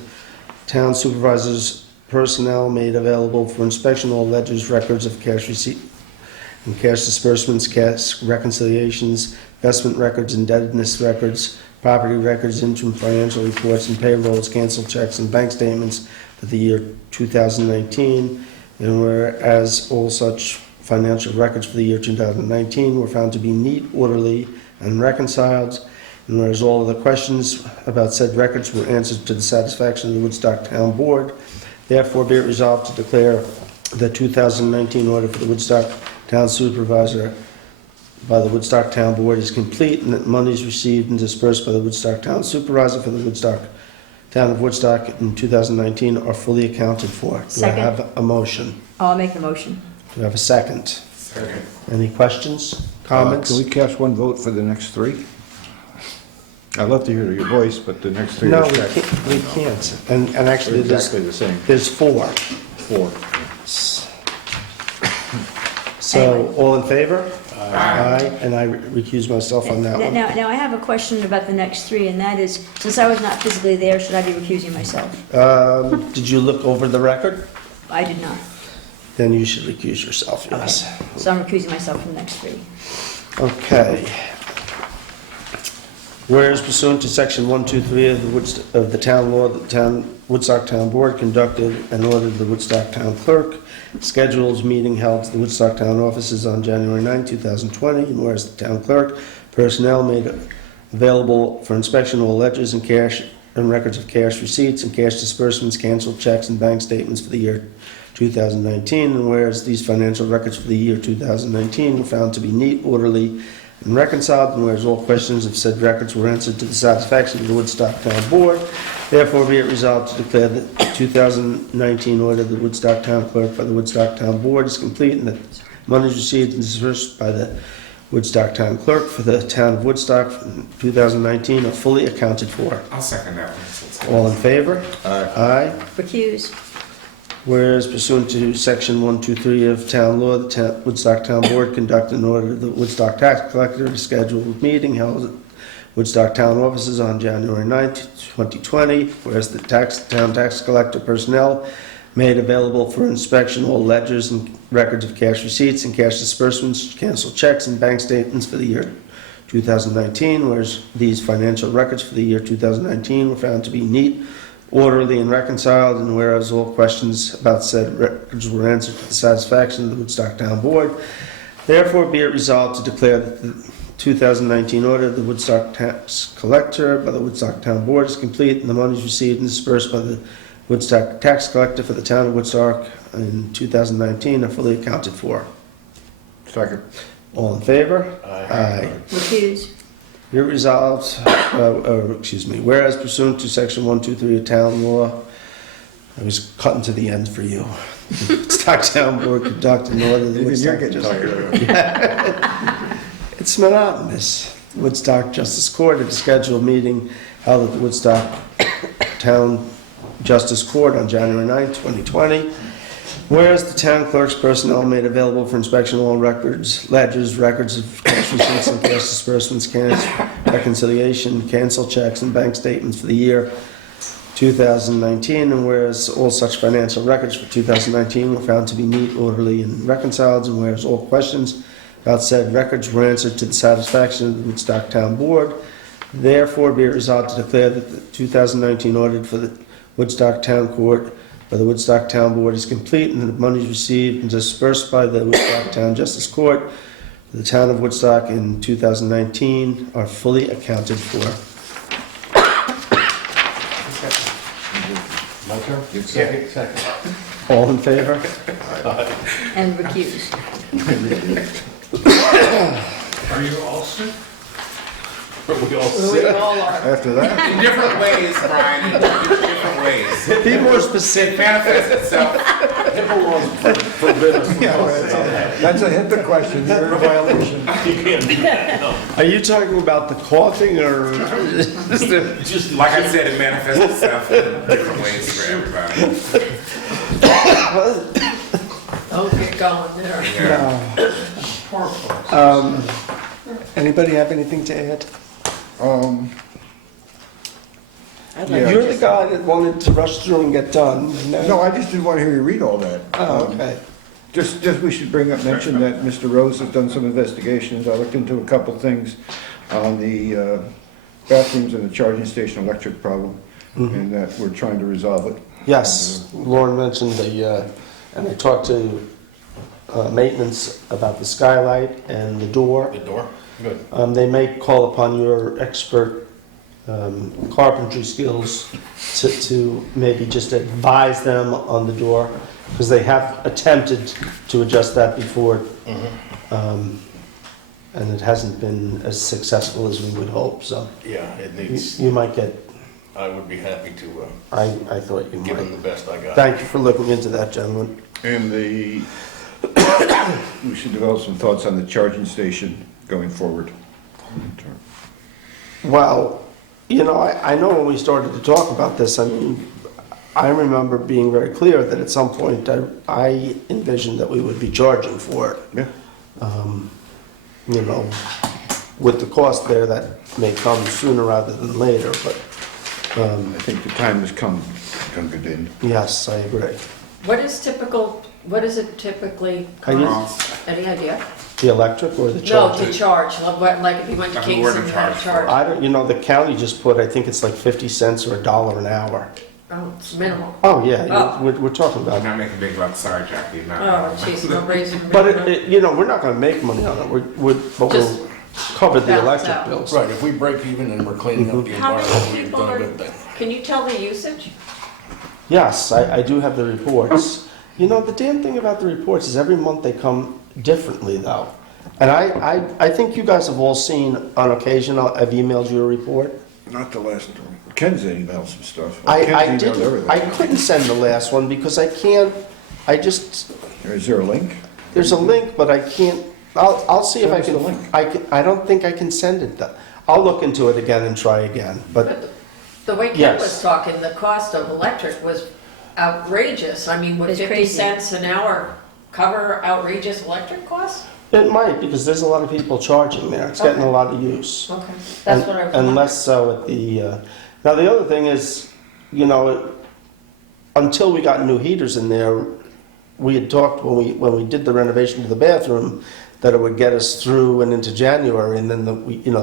town supervisor's personnel made available for inspection all ledgers, records of cash receipt and cash disbursements, cash reconciliations, investment records, indebtedness records, property records, interim financial reports, and payrolls, canceled checks, and bank statements for the year 2019, and whereas all such financial records for the year 2019 were found to be neat, orderly, and reconciled, and whereas all of the questions about said records were answered to the satisfaction of the Woodstock Town Board, therefore be it resolved to declare the 2019 order for the Woodstock Town Supervisor by the Woodstock Town Board is complete, and that monies received and dispersed by the Woodstock Town Supervisor for the Woodstock Town of Woodstock in 2019 are fully accounted for. Do I Second. have a motion? Oh, I'll make the motion. Do I have a second? Second. Any questions, comments? Can we cast one vote for the next three? I'd love to hear your voice, but the next three No, are we set. can't, we can't. And They're actually, exactly the same. there's four. Four. So, all in favor? Aye. And I recuse myself on that one. Now, I have a question about the next three, and that is, since I was not physically there, should I be recusing myself? Did you look over the record? I did not. Then you should recuse yourself, yes. So I'm recusing myself from the next three. Okay. Whereas pursuant to section 123 of the town law, the Woodstock Town Board conducted and ordered the Woodstock Town Clerk scheduled meeting held at the Woodstock Town offices on January 9, 2020, and whereas the town clerk personnel made available for inspection all ledgers and cash and records of cash receipts and cash disbursements, canceled checks, and bank statements for the year 2019, and whereas these financial records for the year 2019 were found to be neat, orderly, and reconciled, and whereas all questions of said records were answered to the satisfaction of the Woodstock Town Board, therefore be it resolved to declare the 2019 order of the Woodstock Town Clerk by the Woodstock Town Board is complete, and that monies received and disbursed by the Woodstock Town Clerk for the town of Woodstock in 2019 are fully accounted for. I'll second that one. All in favor? Aye. Aye. Recuse. Whereas pursuant to section 123 of town law, the Woodstock Town Board conducted an order to the Woodstock Tax Collector to schedule a meeting held at Woodstock Town offices on January 9th, 2020, whereas the town tax collector personnel made available for inspection all ledgers and records of cash receipts and cash disbursements, canceled checks, and bank statements for the year 2019, whereas these financial records for the year 2019 were found to be neat, orderly, and reconciled, and whereas all questions about said records were answered to the satisfaction of the Woodstock Town Board, therefore be it resolved to declare that the 2019 order of the Woodstock Tax Collector by the Woodstock Town Board is complete, and the monies received and dispersed by the Woodstock Tax Collector for the town of Woodstock in 2019 are fully accounted for. Second. All in favor? Aye. Recuse. Be it resolved, whereas pursuant to section 123 of town law, I was cutting to the end for you. Woodstock Town Board conduct an order. Even you're getting tired. It's monotonous. Woodstock Justice Court had a scheduled meeting held at the Woodstock Town Justice Court on January 9th, 2020. Whereas the town clerk's personnel made available for inspection all records, ledgers, records of cash receipts and cash disbursements, cash reconciliation, cancel checks, and bank statements for the year 2019, and whereas all such financial records for 2019 were found to be neat, orderly, and reconciled, and whereas all questions about said records were answered to the satisfaction of the Woodstock Town Board, therefore be it resolved to declare that the 2019 audit for the Woodstock Town Court by the Woodstock Town Board is complete, and the monies received and dispersed by the Woodstock Town Justice Court for the town of Woodstock in 2019 are fully accounted for. My turn? Second. All in favor? And recuse. Are you all set? We all We sit. all are. After that? In different ways, Brian, in different ways. Be more It specific. manifests itself. HIPAA laws forbid us from That's a HIPAA question, you're in violation. Are you talking about the coughing or? just Like I said, it manifests itself in different ways for everybody. Don't get going there. Yeah. Poor folks. Anybody have anything to add? Yeah. You're the guy that wanted to rush through and get done. No, I just didn't want to hear you read all that. Oh, okay. Just we should mention that Mr. Rose has done some investigations. I looked into a couple things on the bathrooms and the charging station electric problem, and that we're trying to resolve it. Yes, Lauren mentioned and I talked to maintenance about the skylight and the door. the door. Good. They may call upon your expert carpentry skills to maybe just advise them on the door, because they have attempted to adjust that before, and it hasn't been as successful as we would hope, so Yeah, it needs, you might get, I would be happy to I thought you give them might. the best I got. Thank you for looking into that, gentlemen. And we should develop some thoughts on the charging station going forward. Well, you know, I know when we started to talk about this, I mean, I remember being very clear that at some point I envisioned that we would be charging for it. Yeah. You know, with the cost there, that may come sooner rather than later, but I think the time has come, Gungadin. yes, I agree. What is it typically I guess- cost? Any idea? The electric or the No, charge? to charge, like if you went to Like we were to Kingston, you had to charge for it. charge. I don't, you know, the county just put, I think it's like 50 cents or $1 an hour. Oh, it's minimal. Oh, yeah, Oh. we're talking I'm about, not making big bucks, sorry, Jackie, not. Oh, jeez, no raising. but you know, we're not gonna make money on it, but we'll Just cover the balance electric out. bills. Right, if we break even and we're cleaning up the How many environment, we've people done a are- good thing. Can you tell the usage? Yes, I do have the reports. You know, the damn thing about the reports is every month they come differently, though. And I think you guys have all seen, on occasion, I've emailed you a report. Not the last one. Ken's emailed some stuff. I Ken's emailed didn't, everything. I couldn't send the last one because I can't, Is there a link? there's a link, but I can't, I'll see if I Send us can, the link. I don't think I can send it, though. I'll look into it again and try again, but The way Ken Yes. was talking, the cost of electric was outrageous. I mean, would It's 50 crazy. cents an hour cover outrageous electric costs? It might, because there's a lot of people charging there. It's getting a lot of use. Okay, that's what I was And wondering. less so at the, now the other thing is, you know, until we got new heaters in there, we had talked when we did the renovation to the bathroom, that it would get us through and into January, and then the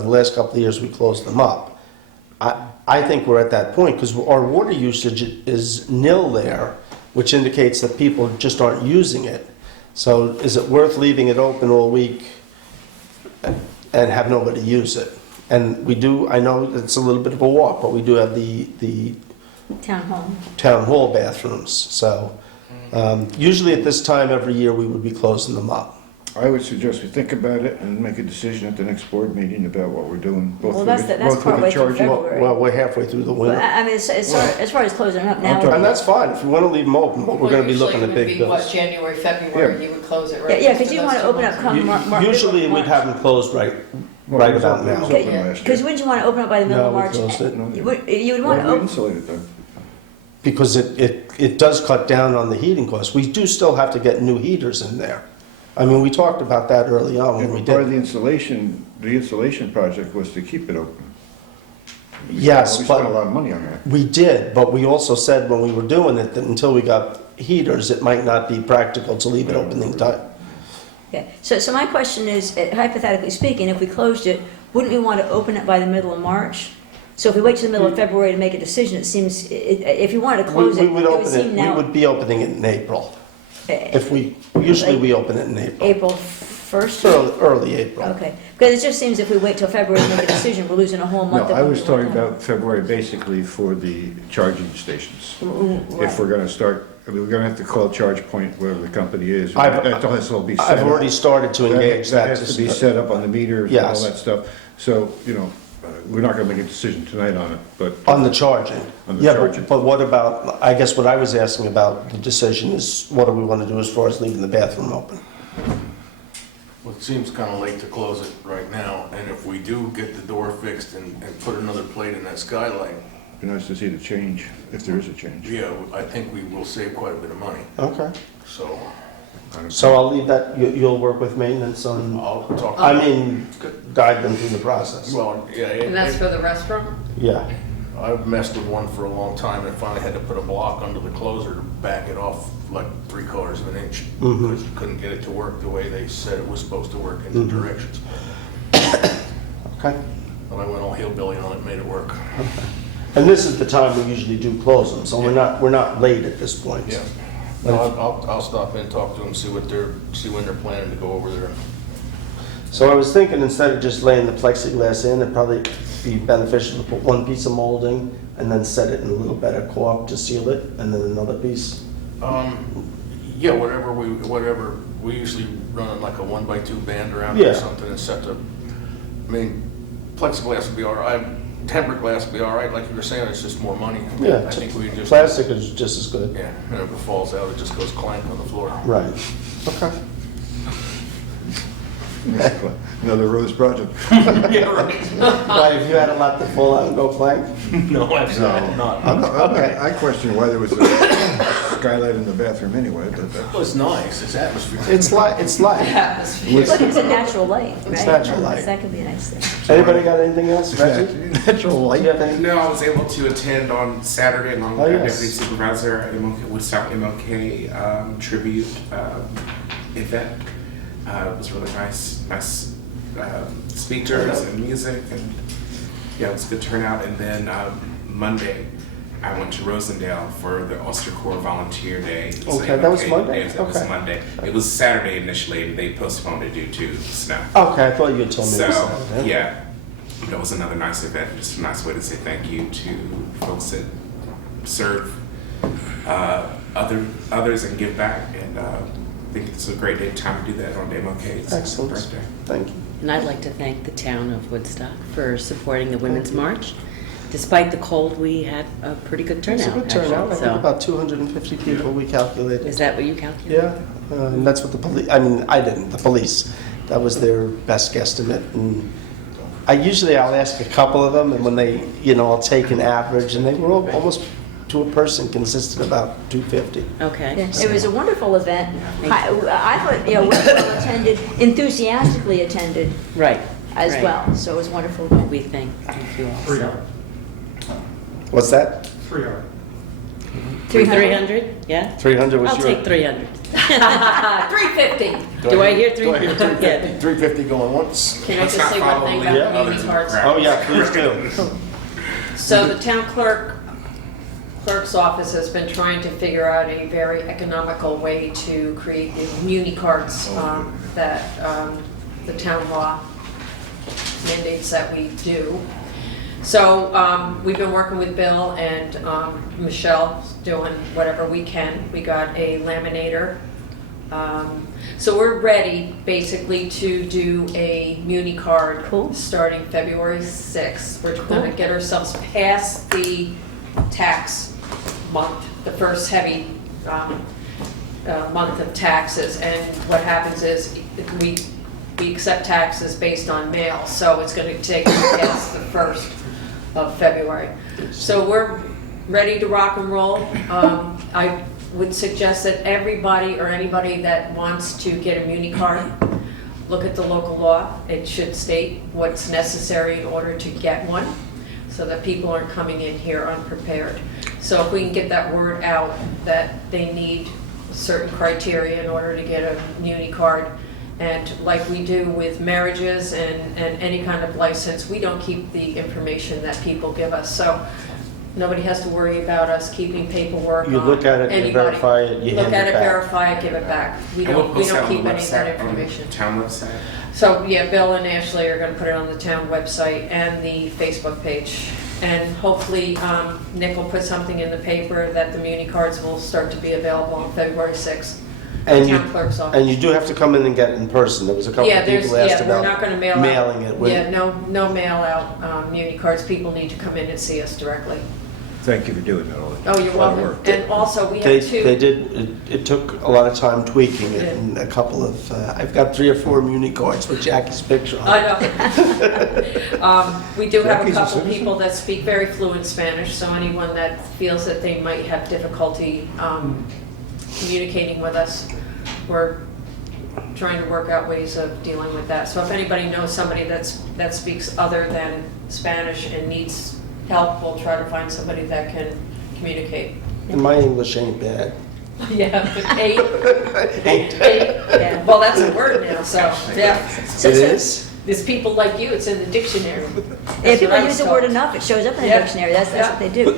last couple of years we closed them up. I think we're at that point, because our water usage is nil there, which indicates that people just aren't using it. So is it worth leaving it open all week and have nobody use it? And we do, I know it's a little bit of a walk, but we do have the Town hall. town hall bathrooms. So usually at this time every year, we would be closing them up. I would suggest we think about it and make a decision at the next board meeting about what we're doing. both Well, with that's the- the- that's both with the partway through charging- February. Well, we're halfway through the Well, winter. I mean, as far as closing them up now. talking- And that's fine, if we want to leave them open, but we're going to be looking at big Usually it would be, what, bills. January, February, you would close it Yeah, right? yeah, after because you those want to 2 open up months. come Usually we'd have them closed right Well, it was about open- it now. was open last Because year. wouldn't you want to open up by the middle of No, we March? closed it. You would want Why to we open, insulated though? Because it does cut down on the heating costs. We do still have to get new heaters in there. I mean, we talked about that early on when we Part of did. the insulation project was to keep it open. Yes, We spent a but lot of money on that. we did, but we also said when we were doing it that until we got heaters, it might not be practical to leave it open the entire. okay. So my question is, hypothetically speaking, if we closed it, wouldn't we want to open it by the middle of March? So if we wait till the middle of February to make a decision, it seems, if you wanted to close We it, it would would open it, seem we now. would be opening it in April. If usually we open it in April. April 1st? Early April. Okay, because it just seems if we wait till February to make a decision, we're losing a whole No, month. of I what was we talking want to have. about February basically for the charging stations. Right. If we're gonna start, I mean, we're gonna have to call Charge Point, whatever the company is. I've- That has to be set I've up. already started to engage that. That has to be set up on the meters and all Yes. that stuff. So, we're not gonna make a decision tonight on it, but On the charging. On the Yeah, charging. but what about, I guess what I was asking about the decision is, what do we want to do as far as leaving the bathroom open? Well, it seems kind of late to close it right now, and if we do get the door fixed and put another plate in that skylight, it'd be nice to see the change, if there is a change. yeah, I think we will save quite a bit of money, Okay. so So I'll leave that, you'll work with maintenance on, I'll talk. I mean, guide them through the process. Well, yeah, And that's for the restroom? Yeah. I've messed with one for a long time and finally had to put a block under the closer to back it off like 3/4 of an inch Mhm. because you couldn't get it to work the way they said it was supposed to work in the Mhm. directions. Okay. And I went all hillbilly on it, made it work. And this is the time we usually do close them, so we're not late at this point. Yeah. No, I'll stop in, talk to them, see when they're planning to go over there. So I was thinking instead of just laying the plexiglass in, it'd probably be beneficial to put one piece of molding and then set it in a little better caulk to seal it, and then another piece. Yeah, whatever, we usually run like a 1x2 band around Yeah. or something and set the, I mean, plexiglass would be all right, tempered glass would be all right, like you were saying, it's just more money. Yeah, I think we just. Plastic is just as good. Yeah, and if it falls out, it just goes clank on the floor. Right. Okay. Another Rose project. Yeah, right. Why, have you had a lot to fall out and go plank? No, absolutely not. Okay. I question why there was a skylight in the bathroom anyway, but Well, it's nice, it's atmosphere. It's light, it's light. Atmosphere. Look, it's a natural light, right? It's natural light. That could be a nice thing. Anybody got anything else, Reggie? natural light. You have anything? No, I was able to attend on Saturday along with Oh, our yes. deputy supervisor at MLK, Woodstock MLK tribute event. It was really nice speakers and music, and yeah, it was a good turnout. And then Monday, I went to Rosendale for the Ulster Corps Volunteer Day. It Okay, that was MLK Monday? Day, that was Okay. Monday. It was Saturday initially, and they postponed it due to snow. Okay, I thought you had told me So, this. Saturday. yeah, that was another nice event, just a nice way to say thank you to folks that serve others and give back, and I think it's a great day, time to do that on MLK's Excellent. birthday. Thank you. And I'd like to thank the town of Woodstock for supporting the Women's March. Despite the cold, we had a pretty good turnout. It's a good turnout. I actually, think so- about 250 people we calculated. Is that what you calculated? Yeah, and that's what the police, I mean, I didn't, the police, that was their best guesstimate. And I'll ask a couple of them, and when they, I'll take an average, and they were all almost to a person consisted of about 250. Okay. Yeah, it was a wonderful event. I thought, you know, well attended, enthusiastically attended Right. as right. well, so it was a wonderful event. We thank you all. 300. What's that? 300. 300? Yeah? 300 was I'll your... take 300. 350. Do I hear Do I hear 300? Yeah. 350 going once? Can I Let's just not say one follow thing the about the others community in the cards? crowd. Oh, yeah, please do. So the town clerk's office has been trying to figure out a very economical way to create the muni cards that the town law mandates that we do. So we've been working with Bill and Michelle, doing whatever we can. We got a laminator. So we're ready basically to do a muni card Cool. starting February 6th. We're Cool. gonna get ourselves past the tax month, the first heavy month of taxes. And what happens is we accept taxes based on mail, so it's gonna take us past the 1st of February. So we're ready to rock and roll. I would suggest that everybody or anybody that wants to get a muni card, look at the local law. It should state what's necessary in order to get one, so that people aren't coming in here unprepared. So if we can get that word out that they need certain criteria in order to get a muni card, and like we do with marriages and any kind of license, we don't keep the information that people give us. So nobody has to worry about us keeping paperwork on You look at it, you anybody. verify it, you hand Look at it it, back. verify it, give it back. We And we'll don't post that on keep the any of that website, on the information. town website. So, yeah, Bill and Ashley are gonna put it on the town website and the Facebook page. And hopefully, Nick will put something in the paper that the muni cards will start to be available on February 6th. And The you, town clerk's office. and you do have to come in and get it in person. There was a couple Yeah, of there's, people asked yeah, we're not gonna mail about out. mailing it. with- Yeah, no mail out, muni cards. People need to come in and see us directly. Thank you for doing that, Ollie. Oh, you're A lot of welcome. work. And also, we They have two. did, it took a lot of time tweaking it Yeah. and a couple of, I've got 3 or 4 muni cards with Jackie's picture on it. I know. We do have a Jackie's a couple citizen? people that speak very fluent Spanish, so anyone that feels that they might have difficulty communicating with us, we're trying to work out ways of dealing with that. So if anybody knows somebody that speaks other than Spanish and needs help, we'll try to find somebody that can communicate. And my English ain't bad. Yeah, 8. Ain't. Yeah. Well, that's a word now, so, yeah. So- It so- is? There's people like you, it's in the dictionary. If That's people what I use was the word told. enough, it shows up in the Yeah. dictionary, that's Yeah. what they do.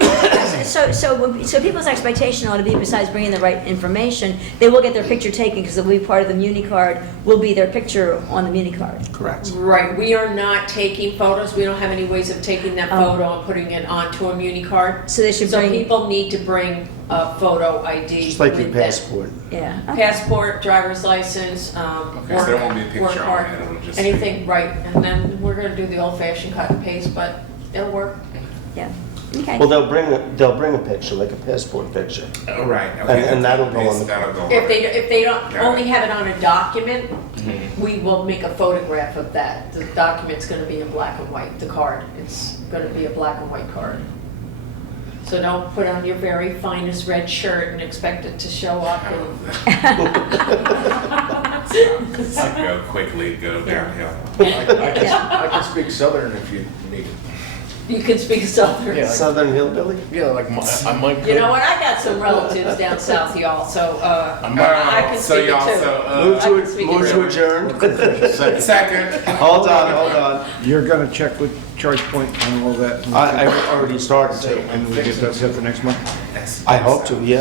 So people's expectation ought to be, besides bringing the right information, they will get their picture taken, because it will be part of the muni card, will be their picture on the muni card. Correct. Right, we are not taking photos, we don't have any ways of taking that Oh. photo and putting it onto a muni card. So they should So bring, people need to bring a photo ID. Just like your with them. passport. yeah. Okay. Passport, driver's license, Okay, so there won't be a work picture card, on it, it'll just. anything, right, and then we're gonna do the old fashioned cut and paste, but it'll work. Yeah, okay. Well, they'll bring a picture, like a passport picture. Oh, right, okay. And that'll go on the- That'll go on. If they don't Got it. only have it on a document, Mhm. we will make a photograph of that. The document's gonna be in black and white, the card, it's gonna be a black and white card. So don't put on your very finest red shirt and expect it to show up and, I'll go quickly, go downhill. I can speak Southern if you need it. you can speak Southern. Yeah. Southern Hillbilly? Yeah, like I might. You know what, I got some relatives down south, y'all, so, I can So speak it y'all, too. so, Move I can speak it move too. to adjourn? second. Hold on. You're gonna check with Charge Point on all that? I've already started to. And we get that set for next month? I hope to, yeah.